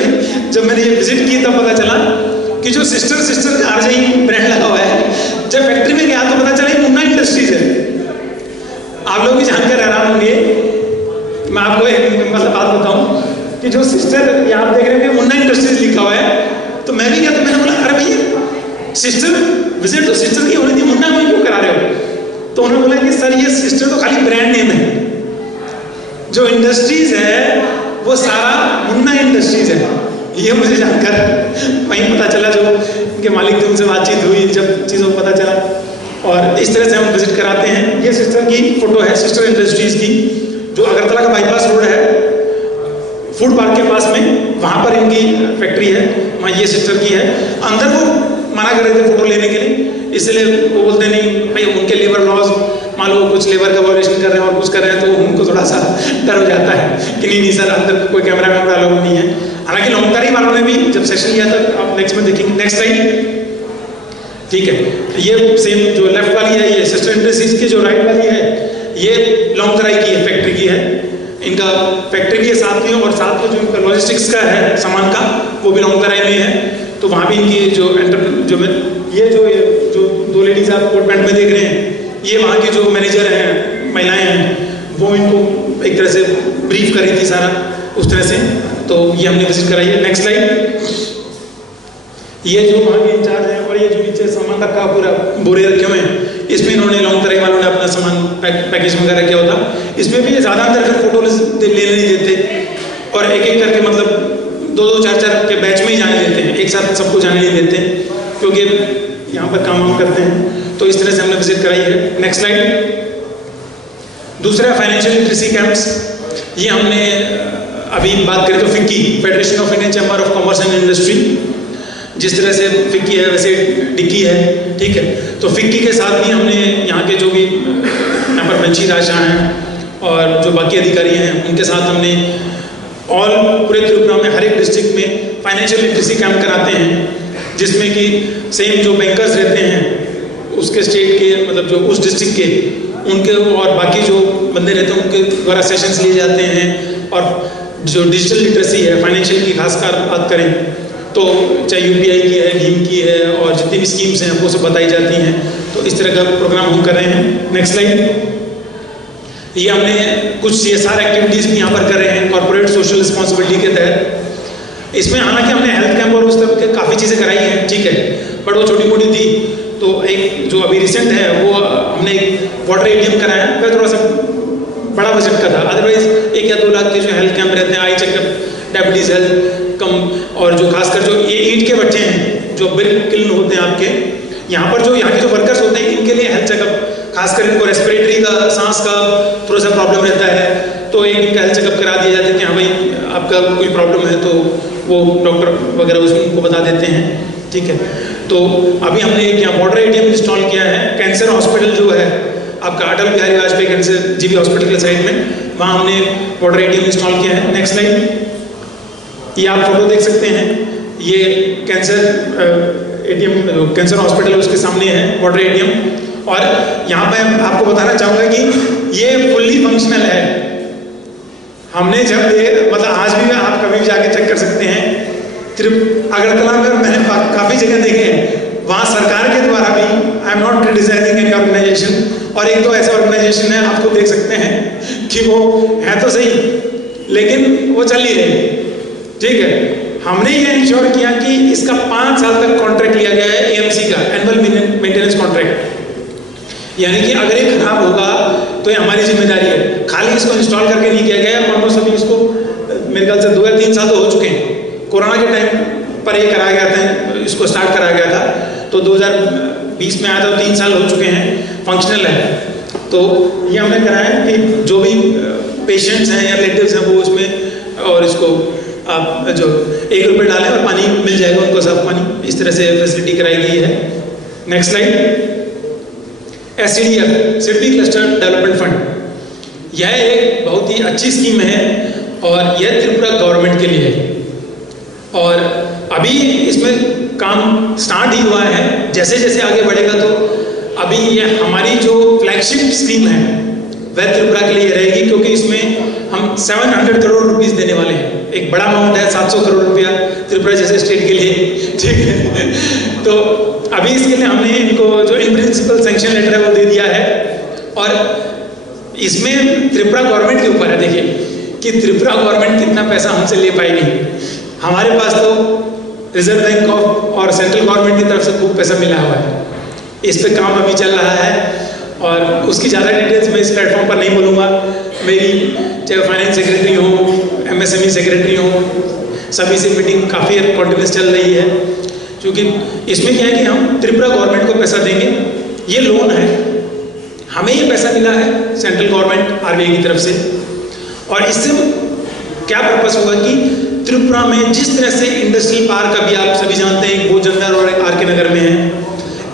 जब मैंने ये विजिट की तब पता चला कि जो सिस्टर का RJ ब्रांड लगा हुआ है। जब फैक्ट्री में गया तो पता चला मुन्ना इंडस्ट्रीज है। आप लोग भी जानकर हैरान होंगे, मैं आपको एक मतलब बात बताऊं कि जो सिस्टर ये आप देख रहे हैं मुन्ना इंडस्ट्रीज लिखा हुआ है, तो मैं भी क्या, तो मैंने बोला अरे भैया सिस्टर विजिट तो सिस्टर की होनी थी, मुन्ना में क्यों करा रहे हो? तो उन्होंने बोला कि सर ये सिस्टर तो खाली ब्रांड नेम है, जो इंडस्ट्रीज है वो सारा मुन्ना इंडस्ट्रीज है। ये मुझे जानकर वहीं पता चला, जो उनके मालिक थे उनसे बातचीत हुई, जब चीज़ों को पता चला, और इस तरह से हम विजिट कराते हैं। ये सिस्टर की फोटो है, सिस्टर इंडस्ट्रीज की, जो अगरतला का बाईपास रोड है, फूड पार्क के पास में, वहाँ पर इनकी फैक्ट्री है, वहाँ ये सिस्टर की है। अंदर वो मना कर रहे थे फोटो लेने के लिए, इसलिए वो बोलते नहीं भाई उनके लेबर लॉज, मान लो कुछ लेबर का वायलेशन कर रहे हैं और कुछ कर रहे हैं, तो उनको थोड़ा सा डर हो जाता है कि नहीं सर अंदर कोई कैमरा अलाउ नहीं है। हालांकि लौंगतराई वालों ने भी जब सेशन लिया था, आप नेक्स्ट में देखेंगे। Next slide. ठीक है, ये सेम जो लेफ्ट वाली है ये सिस्टर इंडस्ट्रीज की, जो राइट वाली है ये लौंगतराई की है, फैक्ट्री की है। इनका फैक्ट्री भी है साथ में, और साथ में जो इनका लॉजिस्टिक्स का है सामान का, वो भी लौंगतराई में है। तो वहाँ भी इनकी जो ये जो 2 लेडीज आप कोट पैंट में देख रहे हैं, ये वहाँ की जो मैनेजर हैं, महिलाएं हैं, वो इनको एक तरह से ब्रीफ करी थी सारा उस तरह से। तो ये हमने विजिट कराई है। Next slide. ये जो वहाँ के इंचार्ज हैं, और ये जो नीचे सामान रखा पूरा बोरे रखे हुए हैं, इसमें इन्होंने लौंगतराई वालों ने अपना सामान पैकेज वगैरह किया होता। इसमें भी ये ज़्यादा अंदर फिर फोटो ले नहीं देते, और एक एक करके मतलब 2-2, 4-4 के बैच में ही जाने देते हैं, एक साथ सबको जाने नहीं देते, क्योंकि यहाँ पर काम वाम करते हैं। तो इस तरह से हमने विजिट कराई है। Next slide. दूसरा फाइनेंशियल लिटरेसी कैंप्स, ये हमने अभी बात करें तो FICCI, federation of Indian chamber of commerce and industry, जिस तरह से फिक्की है वैसे डिक्की है, ठीक है। तो फिक्की के साथ भी हमने यहाँ के जो भी यहाँ पर बंशी राजा हैं और जो बाकी अधिकारी हैं उनके साथ हमने पूरे त्रिपुरा में हर एक डिस्ट्रिक्ट में फाइनेंशियल लिटरेसी कैंप कराते हैं, जिसमें कि सेम जो बैंकर्स रहते हैं उसके स्टेट के, मतलब जो उस डिस्ट्रिक्ट के उनके और बाकी जो बंदे रहते हैं उनके द्वारा सेशंस लिए जाते हैं। और जो डिजिटल लिटरेसी है फाइनेंशियल की खासकर बात करें तो चाहे यूपीआई की है, भीम की है और जितनी भी स्कीम्स हैं वो सब बताई जाती हैं। तो इस तरह का प्रोग्राम हम कर रहे हैं। Next slide. ये हमने कुछ CSR एक्टिविटीज़ भी यहाँ पर कर रहे हैं कॉर्पोरेट सोशल रिस्पॉन्सिबिलिटी के तहत। इसमें हालांकि हमने हेल्थ कैंप और उस तरह के काफ़ी चीज़ें कराई हैं, ठीक है, बट वो छोटी मोटी थी। तो एक जो अभी रिसेंट है वो हमने एक वाटर ATM कराया, वह थोड़ा सा बड़ा बजट का था। अदरवाइज 1 या 2 लाख के जो हेल्थ कैंप रहते हैं, आई चेकअप, डायबिटीज़ हेल्थ कम, और जो खासकर जो ये ईंट के बच्चे हैं जो बिल किल्न होते हैं आपके यहाँ पर, जो यहाँ के जो वर्कर्स होते हैं इनके लिए हेल्थ चेकअप, खासकर इनको रेस्पिरेटरी का, सांस का थोड़ा सा प्रॉब्लम रहता है, तो एक दिन का हेल्थ चेकअप करा दिया जाता है कि हाँ भाई आपका कोई प्रॉब्लम है, तो वो डॉक्टर वगैरह उसमें उनको बता देते हैं, ठीक है। तो अभी हमने एक यहाँ वाटर ATM इंस्टॉल किया है। कैंसर हॉस्पिटल जो है आपका Atal Bihari Vajpayee cancer GV hospital के साइड में, वहाँ हमने वाटर ATM इंस्टॉल किया है। Next slide. ये आप फोटो देख सकते हैं, ये कैंसर ATM कैंसर हॉस्पिटल उसके सामने है वाटर ATM। और यहाँ पे आपको बताना चाहूँगा कि ये फुल्ली फंक्शनल है। हमने जब ये मतलब आज भी आप कभी भी जाके चेक कर सकते हैं, अगरतला में मैंने काफ़ी जगह देखे हैं, वहाँ सरकार के द्वारा भी, I am not criticising any organisation, और एक तो ऐसे ऑर्गेनाइजेशन है आपको देख सकते हैं कि वो है तो सही लेकिन वो चल नहीं रहे, ठीक है। हमने ये इंश्योर किया कि इसका 5 साल तक कॉन्ट्रैक्ट लिया गया है AMC का, एनुअल मेंटेनेंस कॉन्ट्रैक्ट, यानी कि अगर ये खराब होगा तो ये हमारी जिम्मेदारी है। खाली इसको इंस्टॉल करके नहीं किया गया है, ऑलमोस्ट अभी इसको मेरे ख्याल से 2 या 3 साल तो हो चुके हैं। कोरोना के टाइम पर ये कराया गया था, इसको स्टार्ट कराया गया था, तो 2020 में आया था, 3 साल हो चुके हैं, फंक्शनल है। तो ये हमने कराया कि जो भी पेशेंट्स हैं या रिलेटिव्स हैं वो उसमें, और इसको आप जो 1 रुपये डालें और पानी मिल जाएगा उनको, साफ पानी, इस तरह से फैसिलिटी कराई गई है। Next slide. SCDF city cluster development fund, यह एक बहुत ही अच्छी स्कीम है और यह त्रिपुरा गवर्नमेंट के लिए है, और अभी इसमें काम स्टार्ट ही हुआ है। जैसे जैसे आगे बढ़ेगा तो अभी ये हमारी जो फ्लैगशिप स्कीम है वह त्रिपुरा के लिए रहेगी, क्योंकि इसमें हम 700 करोड़ रुपीस देने वाले हैं। एक बड़ा अमाउंट है, 700 करोड़ रुपया त्रिपुरा जैसे स्टेट के लिए, ठीक है। तो अभी इसके लिए हमने इनको जो इन प्रिंसिपल सैंक्शन लेटर है वो दे दिया है, और इसमें त्रिपुरा गवर्नमेंट के ऊपर है, देखिए कि त्रिपुरा गवर्नमेंट कितना पैसा हमसे ले पाएगी। हमारे पास तो रिजर्व बैंक ऑफ और सेंट्रल गवर्नमेंट की तरफ से खूब पैसा मिला हुआ है, इस पे काम अभी चल रहा है, और उसकी ज़्यादा डिटेल्स मैं इस प्लेटफॉर्म पर नहीं बोलूँगा। मेरी चाहे फाइनेंस सेक्रेटरी हो, MSME सेक्रेटरी हो, सभी से मीटिंग काफ़ी कॉन्टिन्यूस चल रही है, क्योंकि इसमें क्या है कि हम त्रिपुरा गवर्नमेंट को पैसा देंगे, ये लोन है, हमें ये पैसा मिला है सेंट्रल गवर्नमेंट RBI की तरफ से, और इससे क्या पर्पस होगा कि त्रिपुरा में जिस तरह से इंडस्ट्रियल पार्क अभी आप सभी जानते हैं भोजनगर और RK नगर में है,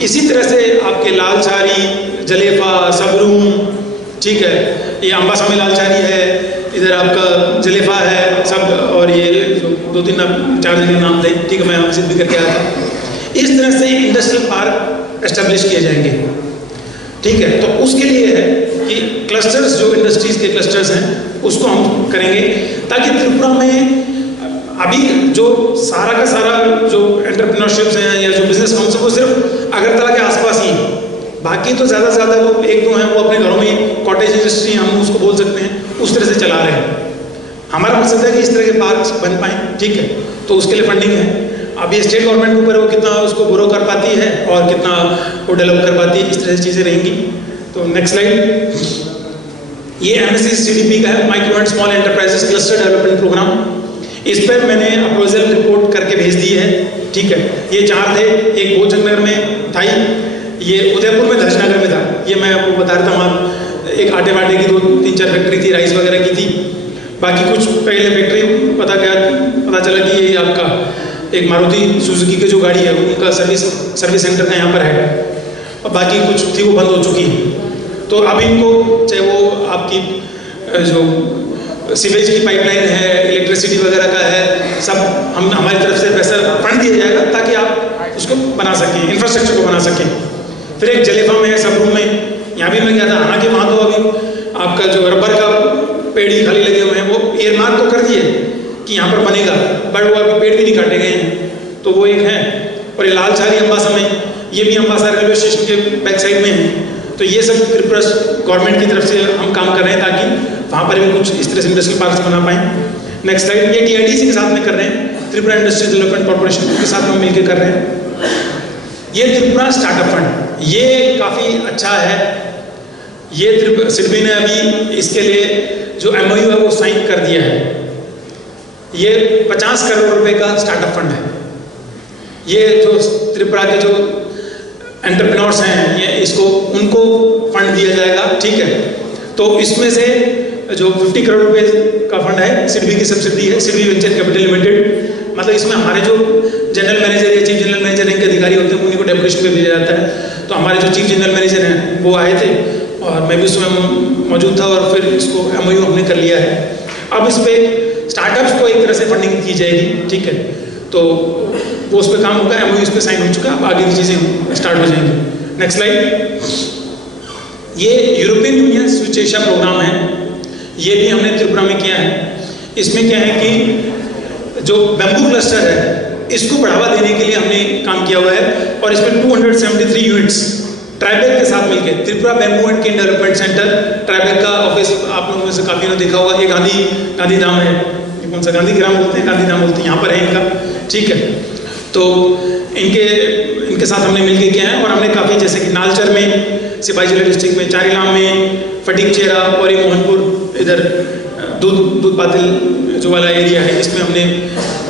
इसी तरह से आपके लालचारी, जलेफा, सबरूम, ठीक है, ये अम्बासा में लालचारी है, इधर आपका जलेफा है सब, और ये 2-3-4 जगह नाम थे, ठीक है, मैं विजिट भी करके आया था। इस तरह से इंडस्ट्रियल पार्क एस्टेब्लिश किए जाएंगे, ठीक है। तो उसके लिए है कि क्लस्टर्स, जो इंडस्ट्रीज के क्लस्टर्स हैं उसको हम करेंगे, ताकि त्रिपुरा में अभी जो सारा का सारा जो एंटरप्रेन्योरशिप्स हैं या जो बिजनेस फर्म्स हैं वो सिर्फ अगरतला के आसपास ही हैं, बाकी तो ज़्यादा से ज़्यादा वो 1-2 हैं, वो अपने घरों में कॉटेज इंडस्ट्री हम उसको बोल सकते हैं, उस तरह से चला रहे हैं। हमारा मकसद है कि इस तरह के पार्क्स बन पाएँ, ठीक है, तो उसके लिए फंडिंग है। अब ये स्टेट गवर्नमेंट के ऊपर वो कितना उसको ग्रो कर पाती है और कितना वो डेवलप कर पाती है, इस तरह से चीज़ें रहेंगी। तो नेक्स्ट स्लाइड। ये MSC CDP का है, micro and small enterprises cluster development programme. इस पर मैंने अप्रोजल रिपोर्ट करके भेज दी है, ठीक है। ये 4 थे, एक भोजनगर में था, ये उदयपुर में धर्षनगर में था, ये मैं आपको बता रहा था। वहाँ एक आटे वाटे की 2-3-4 फैक्ट्री थी, राइस वगैरह की थी, बाकी कुछ पहले फैक्ट्री एक मारुति सुजुकी की जो गाड़ी है उनका सर्विस सेंटर का यहाँ पर है, और बाकी कुछ थी वो बंद हो चुकी है। तो अब इनको चाहे वो आपकी जो सीवेज की पाइपलाइन है, इलेक्ट्रिसिटी वगैरह का है, सब हमारी तरफ से पैसा फंड दिया जाएगा ताकि आप उसको बना सकें, इंफ्रास्ट्रक्चर को बना सकें। फिर एक जलेफा में है, सबरूम में, यहाँ भी मैं गया था। हालांकि वहाँ तो अभी आपका जो रबर का पेड़ ही खाली लगे हुए हैं, वो एयरमार्क तो कर दिए कि यहाँ पर बनेगा, बट वो अभी पेड़ भी नहीं काटे गए हैं, तो वो एक है। और ये लालछारी अम्बासा में, ये भी अम्बासा रेलवे स्टेशन के बैक साइड में है। तो ये सब त्रिपुरा गवर्नमेंट की तरफ से हम काम कर रहे हैं ताकि वहाँ पर भी कुछ इस तरह से इंडस्ट्रियल पार्क्स बना पाएँ। नेक्स्ट स्लाइड, ये TIDC के साथ में कर रहे हैं, त्रिपुरा इंडस्ट्रियल डेवलपमेंट कॉर्पोरेशन के साथ में मिलकर कर रहे हैं। ये त्रिपुरा स्टार्टअप फंड, ये काफ़ी अच्छा है। ये सिडबी ने अभी इसके लिए जो MOU है वो साइन कर दिया है। ये 50 करोड़ रुपए का स्टार्टअप फंड है। ये जो त्रिपुरा के जो एंटरप्रेन्योर्स हैं, ये इसको उनको फंड दिया जाएगा, ठीक है। तो इसमें से जो 50 करोड़ रुपए का फंड है सिडबी की सब्सिडी है, सिडबी वेंचर कैपिटल लिमिटेड। मतलब इसमें हमारे जो जनरल मैनेजर या चीफ जनरल मैनेजर इनके अधिकारी होते हैं उन्हीं को डेपुटेशन पे भेजा जाता है। तो हमारे जो चीफ जनरल मैनेजर हैं वो आए थे और मैं भी उसमें मौजूद था, और फिर इसको MOU हमने कर लिया है। अब इस पर स्टार्टअप्स को एक तरह से फंडिंग की जाएगी, ठीक है। तो वो उस पर काम होगा, MOU इस पर साइन हो चुका, अब आगे की चीज़ें स्टार्ट हो जाएंगी। नेक्स्ट स्लाइड, ये European Union Switch Asia programme है, ये भी हमने त्रिपुरा में किया है। इसमें क्या है कि जो बैम्बू क्लस्टर है इसको बढ़ावा देने के लिए हमने काम किया हुआ है, और इसमें 273 यूनिट्स ट्राइबेक के साथ मिलकर, Tripura bamboo and cane development centre, ट्राइबेक का ऑफिस आप लोगों में से काफ़ी ने देखा होगा, ये गांधीधाम है, कौन सा गांधीग्राम बोलते हैं, गांधीधाम बोलते हैं, यहाँ पर है इनका, ठीक है। तो इनके साथ हमने मिलकर किया है, और हमने काफ़ी जैसे कि नालचर में, सिपाही जिला डिस्ट्रिक्ट में, चारीलाम में, फटीक चेरा और ये मोहनपुर इधर दूध पातिल जो वाला एरिया है, इसमें हमने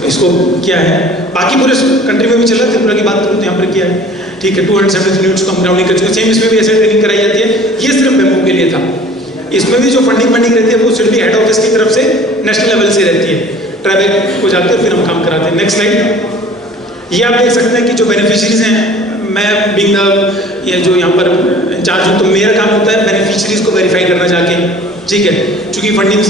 इसको किया है। बाकी पूरे कंट्री में भी चल रहा है, त्रिपुरा की बात करूँ तो यहाँ पर किया है, ठीक है। 273 यूनिट्स को हम ग्राउंडिंग कर चुके हैं। सेम इसमें भी ऐसे ट्रेनिंग कराई जाती है, ये सिर्फ बैम्बू के लिए था। इसमें भी जो फंडिंग रहती है वो सिर्फ हेड ऑफिस की तरफ से नेशनल लेवल से रहती है, ट्राइबेक को जाते हैं, फिर हम काम कराते हैं। नेक्स्ट स्लाइड, ये आप देख सकते हैं कि जो बेनिफिशरीज हैं, मैं बीइंग द ये जो यहाँ पर इंचार्ज हूँ, तो मेरा काम होता है बेनिफिशरीज को वेरीफाई करना जाके, ठीक है। चूँकि फंडिंग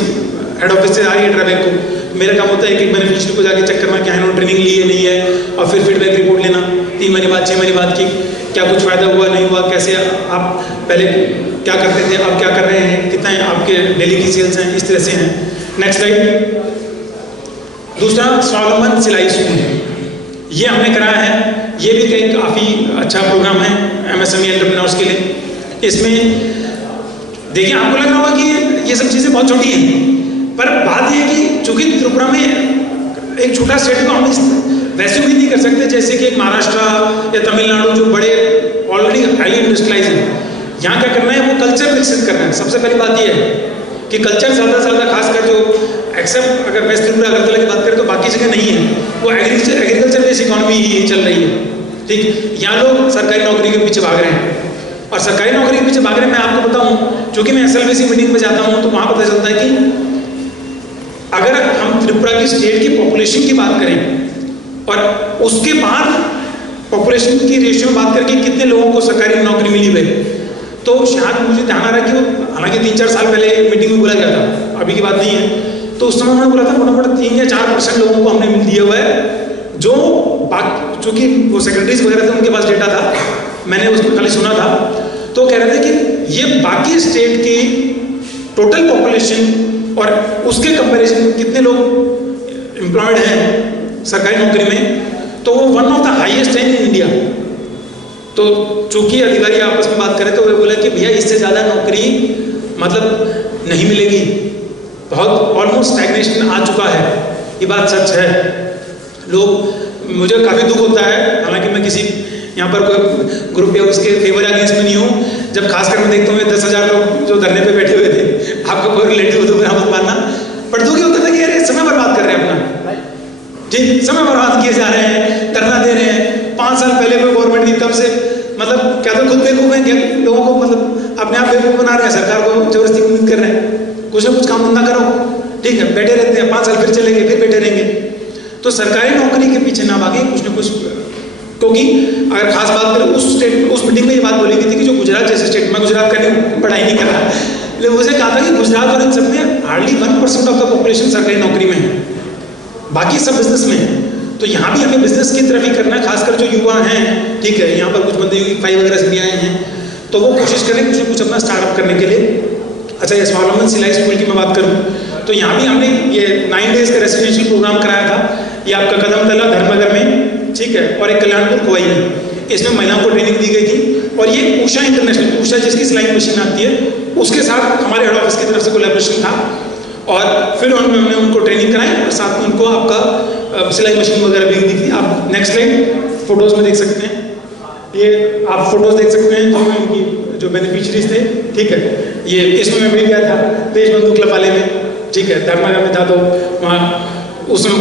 हेड ऑफिस से आ रही है ट्राइबेक को, मेरा काम होता है कि बेनिफिशरी को जाके चेक करना क्या है, ट्रेनिंग ली है नहीं है, और फिर फीडबैक रिपोर्ट लेना 3 महीने बाद 6 महीने बाद कि क्या कुछ फ़ायदा हुआ नहीं हुआ, कैसे आप पहले क्या करते थे, आप क्या कर रहे हैं, कितना आपके डेली की सेल्स हैं, इस तरह से हैं। नेक्स्ट स्लाइड, दूसरा स्वावलंबन सिलाई स्कूल, ये हमने कराया है। ये भी कई काफ़ी अच्छा प्रोग्राम है MSME एंटरप्रेन्योर्स के लिए। इसमें देखिए आपको लग रहा होगा कि ये सब चीज़ें बहुत छोटी हैं, पर बात यह है कि चूँकि त्रिपुरा में एक छोटा स्टेट को हम वैसे भी नहीं कर सकते जैसे कि एक महाराष्ट्र या तमिलनाडु जो बड़े ऑलरेडी हाईली इंडस्ट्रियलाइज हैं। यहाँ क्या करना है, वो कल्चर विकसित करना है। सबसे पहली बात यह है कि कल्चर ज़्यादा से ज़्यादा खासकर जो एक्सेप्ट अगर वेस्ट त्रिपुरा अगरतला की बात करें तो बाकी जगह नहीं है, वो एग्रीकल्चर बेस्ड इकोनॉमी ही चल रही है, ठीक। यहाँ लोग सरकारी नौकरी के पीछे भाग रहे हैं, और सरकारी नौकरी के पीछे भाग रहे हैं। मैं आपको बताऊँ, चूँकि मैं SLBC मीटिंग में जाता हूँ तो वहाँ पता चलता है कि अगर हम त्रिपुरा की स्टेट की पॉपुलेशन की बात करें और उसके बाद पॉपुलेशन की रेशियो में बात करके कितने लोगों को सरकारी नौकरी मिली हुई, तो शायद मुझे ध्यान आ रहा है कि वो हालांकि 3-4 साल पहले मीटिंग में बोला गया था, अभी की बात नहीं है, तो उस समय उन्होंने बोला था मोटा-मोटा 3 या 4% लोगों को हमने मिल दिया हुआ है, जो चूँकि वो सेक्रेटरीज वगैरह थे उनके पास डेटा था, मैंने उसको खाली सुना था, तो कह रहे थे कि ये बाकी स्टेट की टोटल पॉपुलेशन और उसके कंपैरिजन में कितने लोग एम्प्लॉयड हैं सरकारी नौकरी में, तो वो वन ऑफ द हाईएस्ट है इन इंडिया। तो चूंकि अधिकारी आपस में बात करें तो वो बोला कि भैया इससे ज़्यादा नौकरी मतलब नहीं मिलेगी, बहुत ऑलमोस्ट स्टैग्नेशन आ चुका है, ये बात सच है। लोग मुझे काफ़ी दुख होता है, हालांकि मैं किसी यहाँ पर कोई ग्रुप या उसके फेवर अगेंस्ट में नहीं हूँ, जब खासकर मैं देखता हूँ 10,000 लोग जो धरने पे बैठे हुए थे, आपका कोई रिलेटिव हो तो मेरा मत मानना, पर दुख होता था कि यार समय बर्बाद कर रहे हैं अपना, ठीक, समय बर्बाद किए जा रहे हैं, धरना दे रहे हैं। 5 साल पहले कोई गवर्नमेंट थी तब से मतलब क्या तो खुद बेवकूफ़ हैं, क्या लोगों को मतलब अपने आप बेवकूफ़ बना रहे हैं, सरकार को जबरदस्ती उम्मीद कर रहे हैं कुछ ना कुछ काम धंधा करो, ठीक है, बैठे रहते हैं, 5 साल फिर चलेंगे, फिर बैठे रहेंगे। तो सरकारी नौकरी के पीछे ना भागे, कुछ ना कुछ, क्योंकि अगर खास बात करें उस मीटिंग में ये बात बोली गई थी कि जो गुजरात जैसे स्टेट, मैं गुजरात का पढ़ाई नहीं कर रहा, लेकिन मुझे कहा था कि गुजरात और इन सब में हार्डली 1% ऑफ द पॉपुलेशन सरकारी नौकरी में है, बाकी सब बिजनेस में है। तो यहाँ भी हमें बिजनेस की तरफ ही करना है, खासकर जो युवा हैं, ठीक है, यहाँ पर कुछ बंदे UI वगैरह से भी आए हैं, तो वो कोशिश करें कुछ न कुछ अपना स्टार्टअप करने के लिए। अच्छा, ये स्वावलंबन सिलाई स्कूल की मैं बात करूँ तो यहाँ भी हमने ये 9 डेज का रेसिडेंशियल प्रोग्राम कराया था। ये आपका कदम तला धर्मनगर में, ठीक है, और एक कल्याणपुर खोवाई में, इसमें महिलाओं को ट्रेनिंग दी गई थी। और ये उषा इंटरनेशनल, उषा जिसकी सिलाई मशीन आती है, उसके साथ हमारे हेड ऑफिस की तरफ से कोलैबोरेशन था, और फिर हमने उनको ट्रेनिंग कराई और साथ में उनको आपका सिलाई मशीन वगैरह भी दी थी। आप नेक्स्ट स्लाइड फोटोज़ में देख सकते हैं, ये आप फोटोज़ देख सकते हैं जो इनकी जो बेनिफिशरीज थे, ठीक है। ये इसमें मैं भी गया था देशबंधु क्लब वाले में, ठीक है, धर्मनगर में था, तो वहाँ उसमें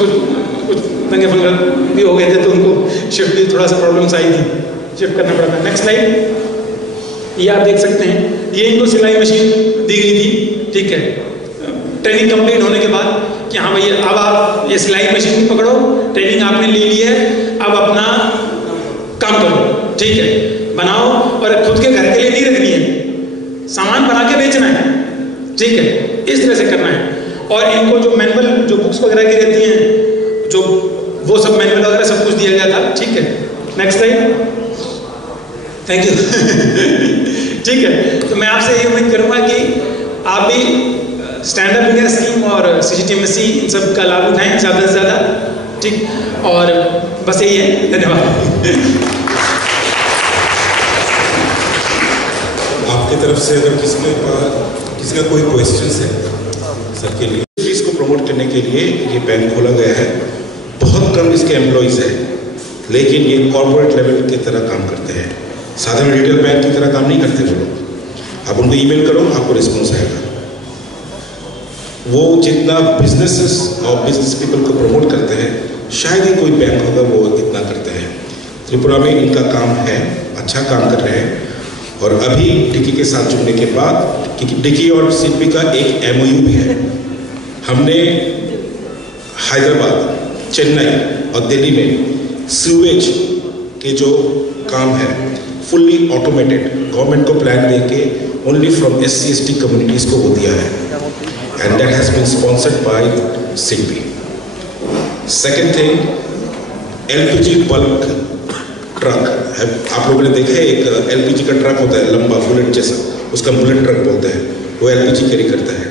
कुछ दंगे फंगे भी हो गए थे, तो उनको शिफ्ट भी थोड़ा सा प्रॉब्लम्स आई थी, शिफ्ट करना पड़ा था। नेक्स्ट स्लाइड, ये आप देख सकते हैं, ये इनको सिलाई मशीन दी गई थी, ठीक है, ट्रेनिंग कंप्लीट होने के बाद कि हाँ भैया अब आप ये सिलाई मशीन पकड़ो, ट्रेनिंग आपने ले ली है, अब अपना काम करो, ठीक है, बनाओ, और खुद के घर के लिए नहीं रखनी है, सामान बना के बेचना है, ठीक है, इस तरह से करना है। और इनको जो मैनुअल जो बुक्स वगैरह की रहती हैं, जो वो सब मैनुअल वगैरह सब कुछ दिया गया था, ठीक है। Next slide, thank you. ठीक है, तो मैं आपसे ये उम्मीद करूँगा कि आप भी स्टैंड अप इंडिया स्कीम और CGTMSE इन सब का लाभ उठाएं ज़्यादा से ज़्यादा, ठीक, और बस यही है, धन्यवाद। आपकी तरफ से अगर किसी का कोई क्वेश्चंस है सर के लिए, इसको प्रमोट करने के लिए ये बैंक खोला गया है। बहुत कम इसके एम्प्लॉयज़ हैं, लेकिन ये कॉर्पोरेट लेवल की तरह काम करते हैं, साधारण रिटेल बैंक की तरह काम नहीं करते वो लोग। आप उनको ईमेल करो, आपको रिस्पॉन्स आएगा। वो जितना बिजनेसेस और बिजनेस पीपल को प्रमोट करते हैं, शायद ही कोई बैंक होगा वो इतना करते हैं। त्रिपुरा में इनका काम है, अच्छा काम कर रहे हैं। और अभी डिकी के साथ जुड़ने के बाद, क्योंकि डिकी और सिडबी का एक MOU भी है, हमने हैदराबाद, चेन्नई और दिल्ली में सीवेज के जो काम है फुल्ली ऑटोमेटेड, गवर्नमेंट को प्लान देके ओनली फ्रॉम SC/ST कम्युनिटीज़ को वो दिया है, and that has been sponsored by SIDBI. Second thing, LPG bulk truck है, आप लोगों ने देखा है, एक LPG का ट्रक होता है लंबा बुलेट जैसा, उसका बुलेट ट्रक बोलते हैं, वो LPG कैरी करता है।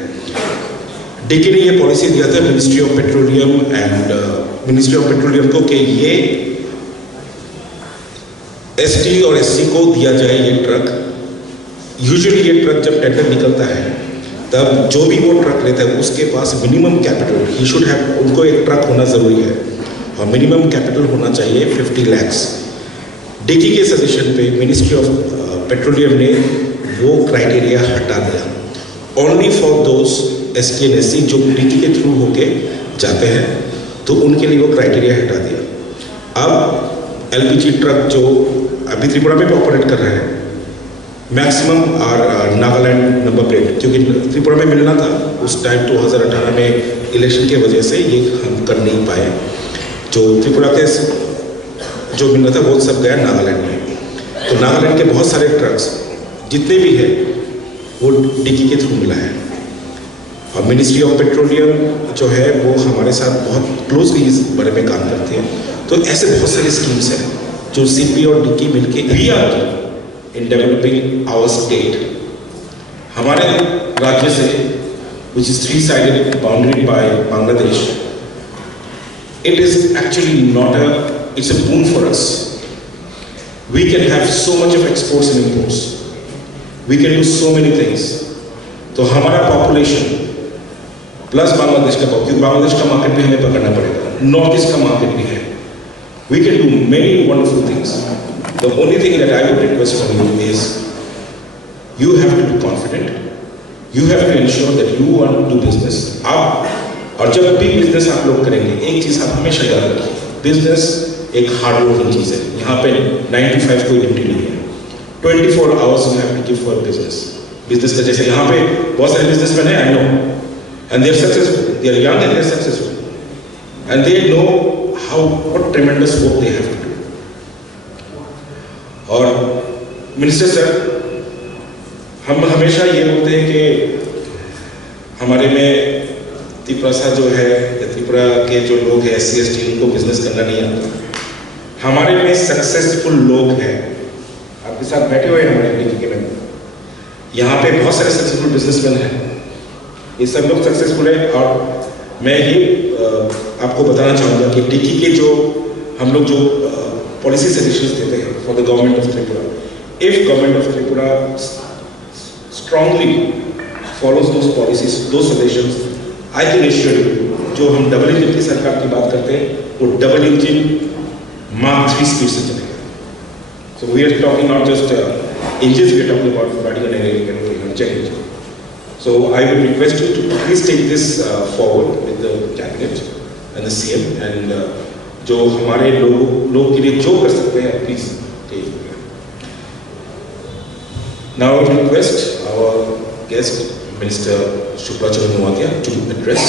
डिकी ने ये पॉलिसी दिया था मिनिस्ट्री ऑफ पेट्रोलियम को कि ये ST और SC को दिया जाए ये ट्रक। यूजुअली ये ट्रक जब टेंडर निकलता है तब जो भी वो ट्रक लेता है उसके पास मिनिमम कैपिटल ही शुड हैव, उनको एक ट्रक होना ज़रूरी है और मिनिमम कैपिटल होना चाहिए 50 लाख। डिकी के सजेशन पे मिनिस्ट्री ऑफ पेट्रोलियम ने वो क्राइटेरिया हटा दिया। Only for those ST and SC जो डिकी के थ्रू होके जाते हैं, तो उनके लिए वो क्राइटेरिया हटा दिया। अब LPG ट्रक जो अभी त्रिपुरा में ऑपरेट कर रहे हैं, मैक्सिमम और नागालैंड नंबर प्लेट, क्योंकि त्रिपुरा में मिलना था उस टाइम 2018 में इलेक्शन की वजह से ये हम कर नहीं पाए। जो त्रिपुरा के जो मिलना था वो सब गया नागालैंड में। तो नागालैंड के बहुत सारे ट्रक्स जितने भी हैं वो डिकी के थ्रू मिला है। और मिनिस्ट्री ऑफ पेट्रोलियम जो है वो हमारे साथ बहुत क्लोजली इस बारे में काम करती है। तो ऐसे बहुत सारी स्कीम्स हैं जो CP और डिकी मिलके we are in developing our state. हमारे राज्य से, which is 3-sided boundary by Bangladesh, it is actually not it's a boon for us. We can have so much of exports and imports. We can do so many things. तो हमारा population plus बांग्लादेश का, क्योंकि बांग्लादेश का मार्केट भी हमें पकड़ना पड़ेगा, नॉर्थ ईस्ट का मार्केट भी है. We can do many wonderful things. The only thing that I would request from you is, you have to be confident. You have to ensure that you want to do business. आप और जब भी बिजनेस आप लोग करेंगे, एक चीज़ आप हमेशा याद रखिए, बिजनेस एक हार्ड वर्किंग चीज़ है। यहाँ पे 9 to 5 कोई ड्यूटी नहीं है, 24 hours you have to give for business. Business का जैसे यहाँ पे बहुत सारे बिजनेसमैन हैं, I know, and they are successful. They are young and they are successful, and they know what tremendous work they have to do. और मिनिस्टर सर, हम हमेशा ये बोलते हैं कि हमारे में त्रिपुरा जो है, त्रिपुरा के जो लोग हैं SC/ST, उनको बिजनेस करना नहीं आता। हमारे में सक्सेसफुल लोग हैं, आपके साथ बैठे हुए हैं हमारे डिकी के मेंबर, यहाँ पे बहुत सारे सक्सेसफुल बिजनेसमैन हैं, ये सब लोग सक्सेसफुल हैं। और मैं ये आपको बताना चाहूँगा कि डिकी के जो हम लोग जो पॉलिसी सजेशंस देते हैं for the government of Tripura, if government of Tripura strongly follows those policies, those suggestions, I can assure you, जो हम डबल इंजन की सरकार की बात करते हैं वो डबल इंजन Mach 3 स्पीड से चलेगा। So we are talking not just engines, we are talking about providing an aerodynamic change. So I would request you to please take this forward with the cabinet and the CM, and जो हमारे लोग के लिए जो कर सकते हैं please take it. Now I would request our guest Minister Shukla Charan Nowadia to address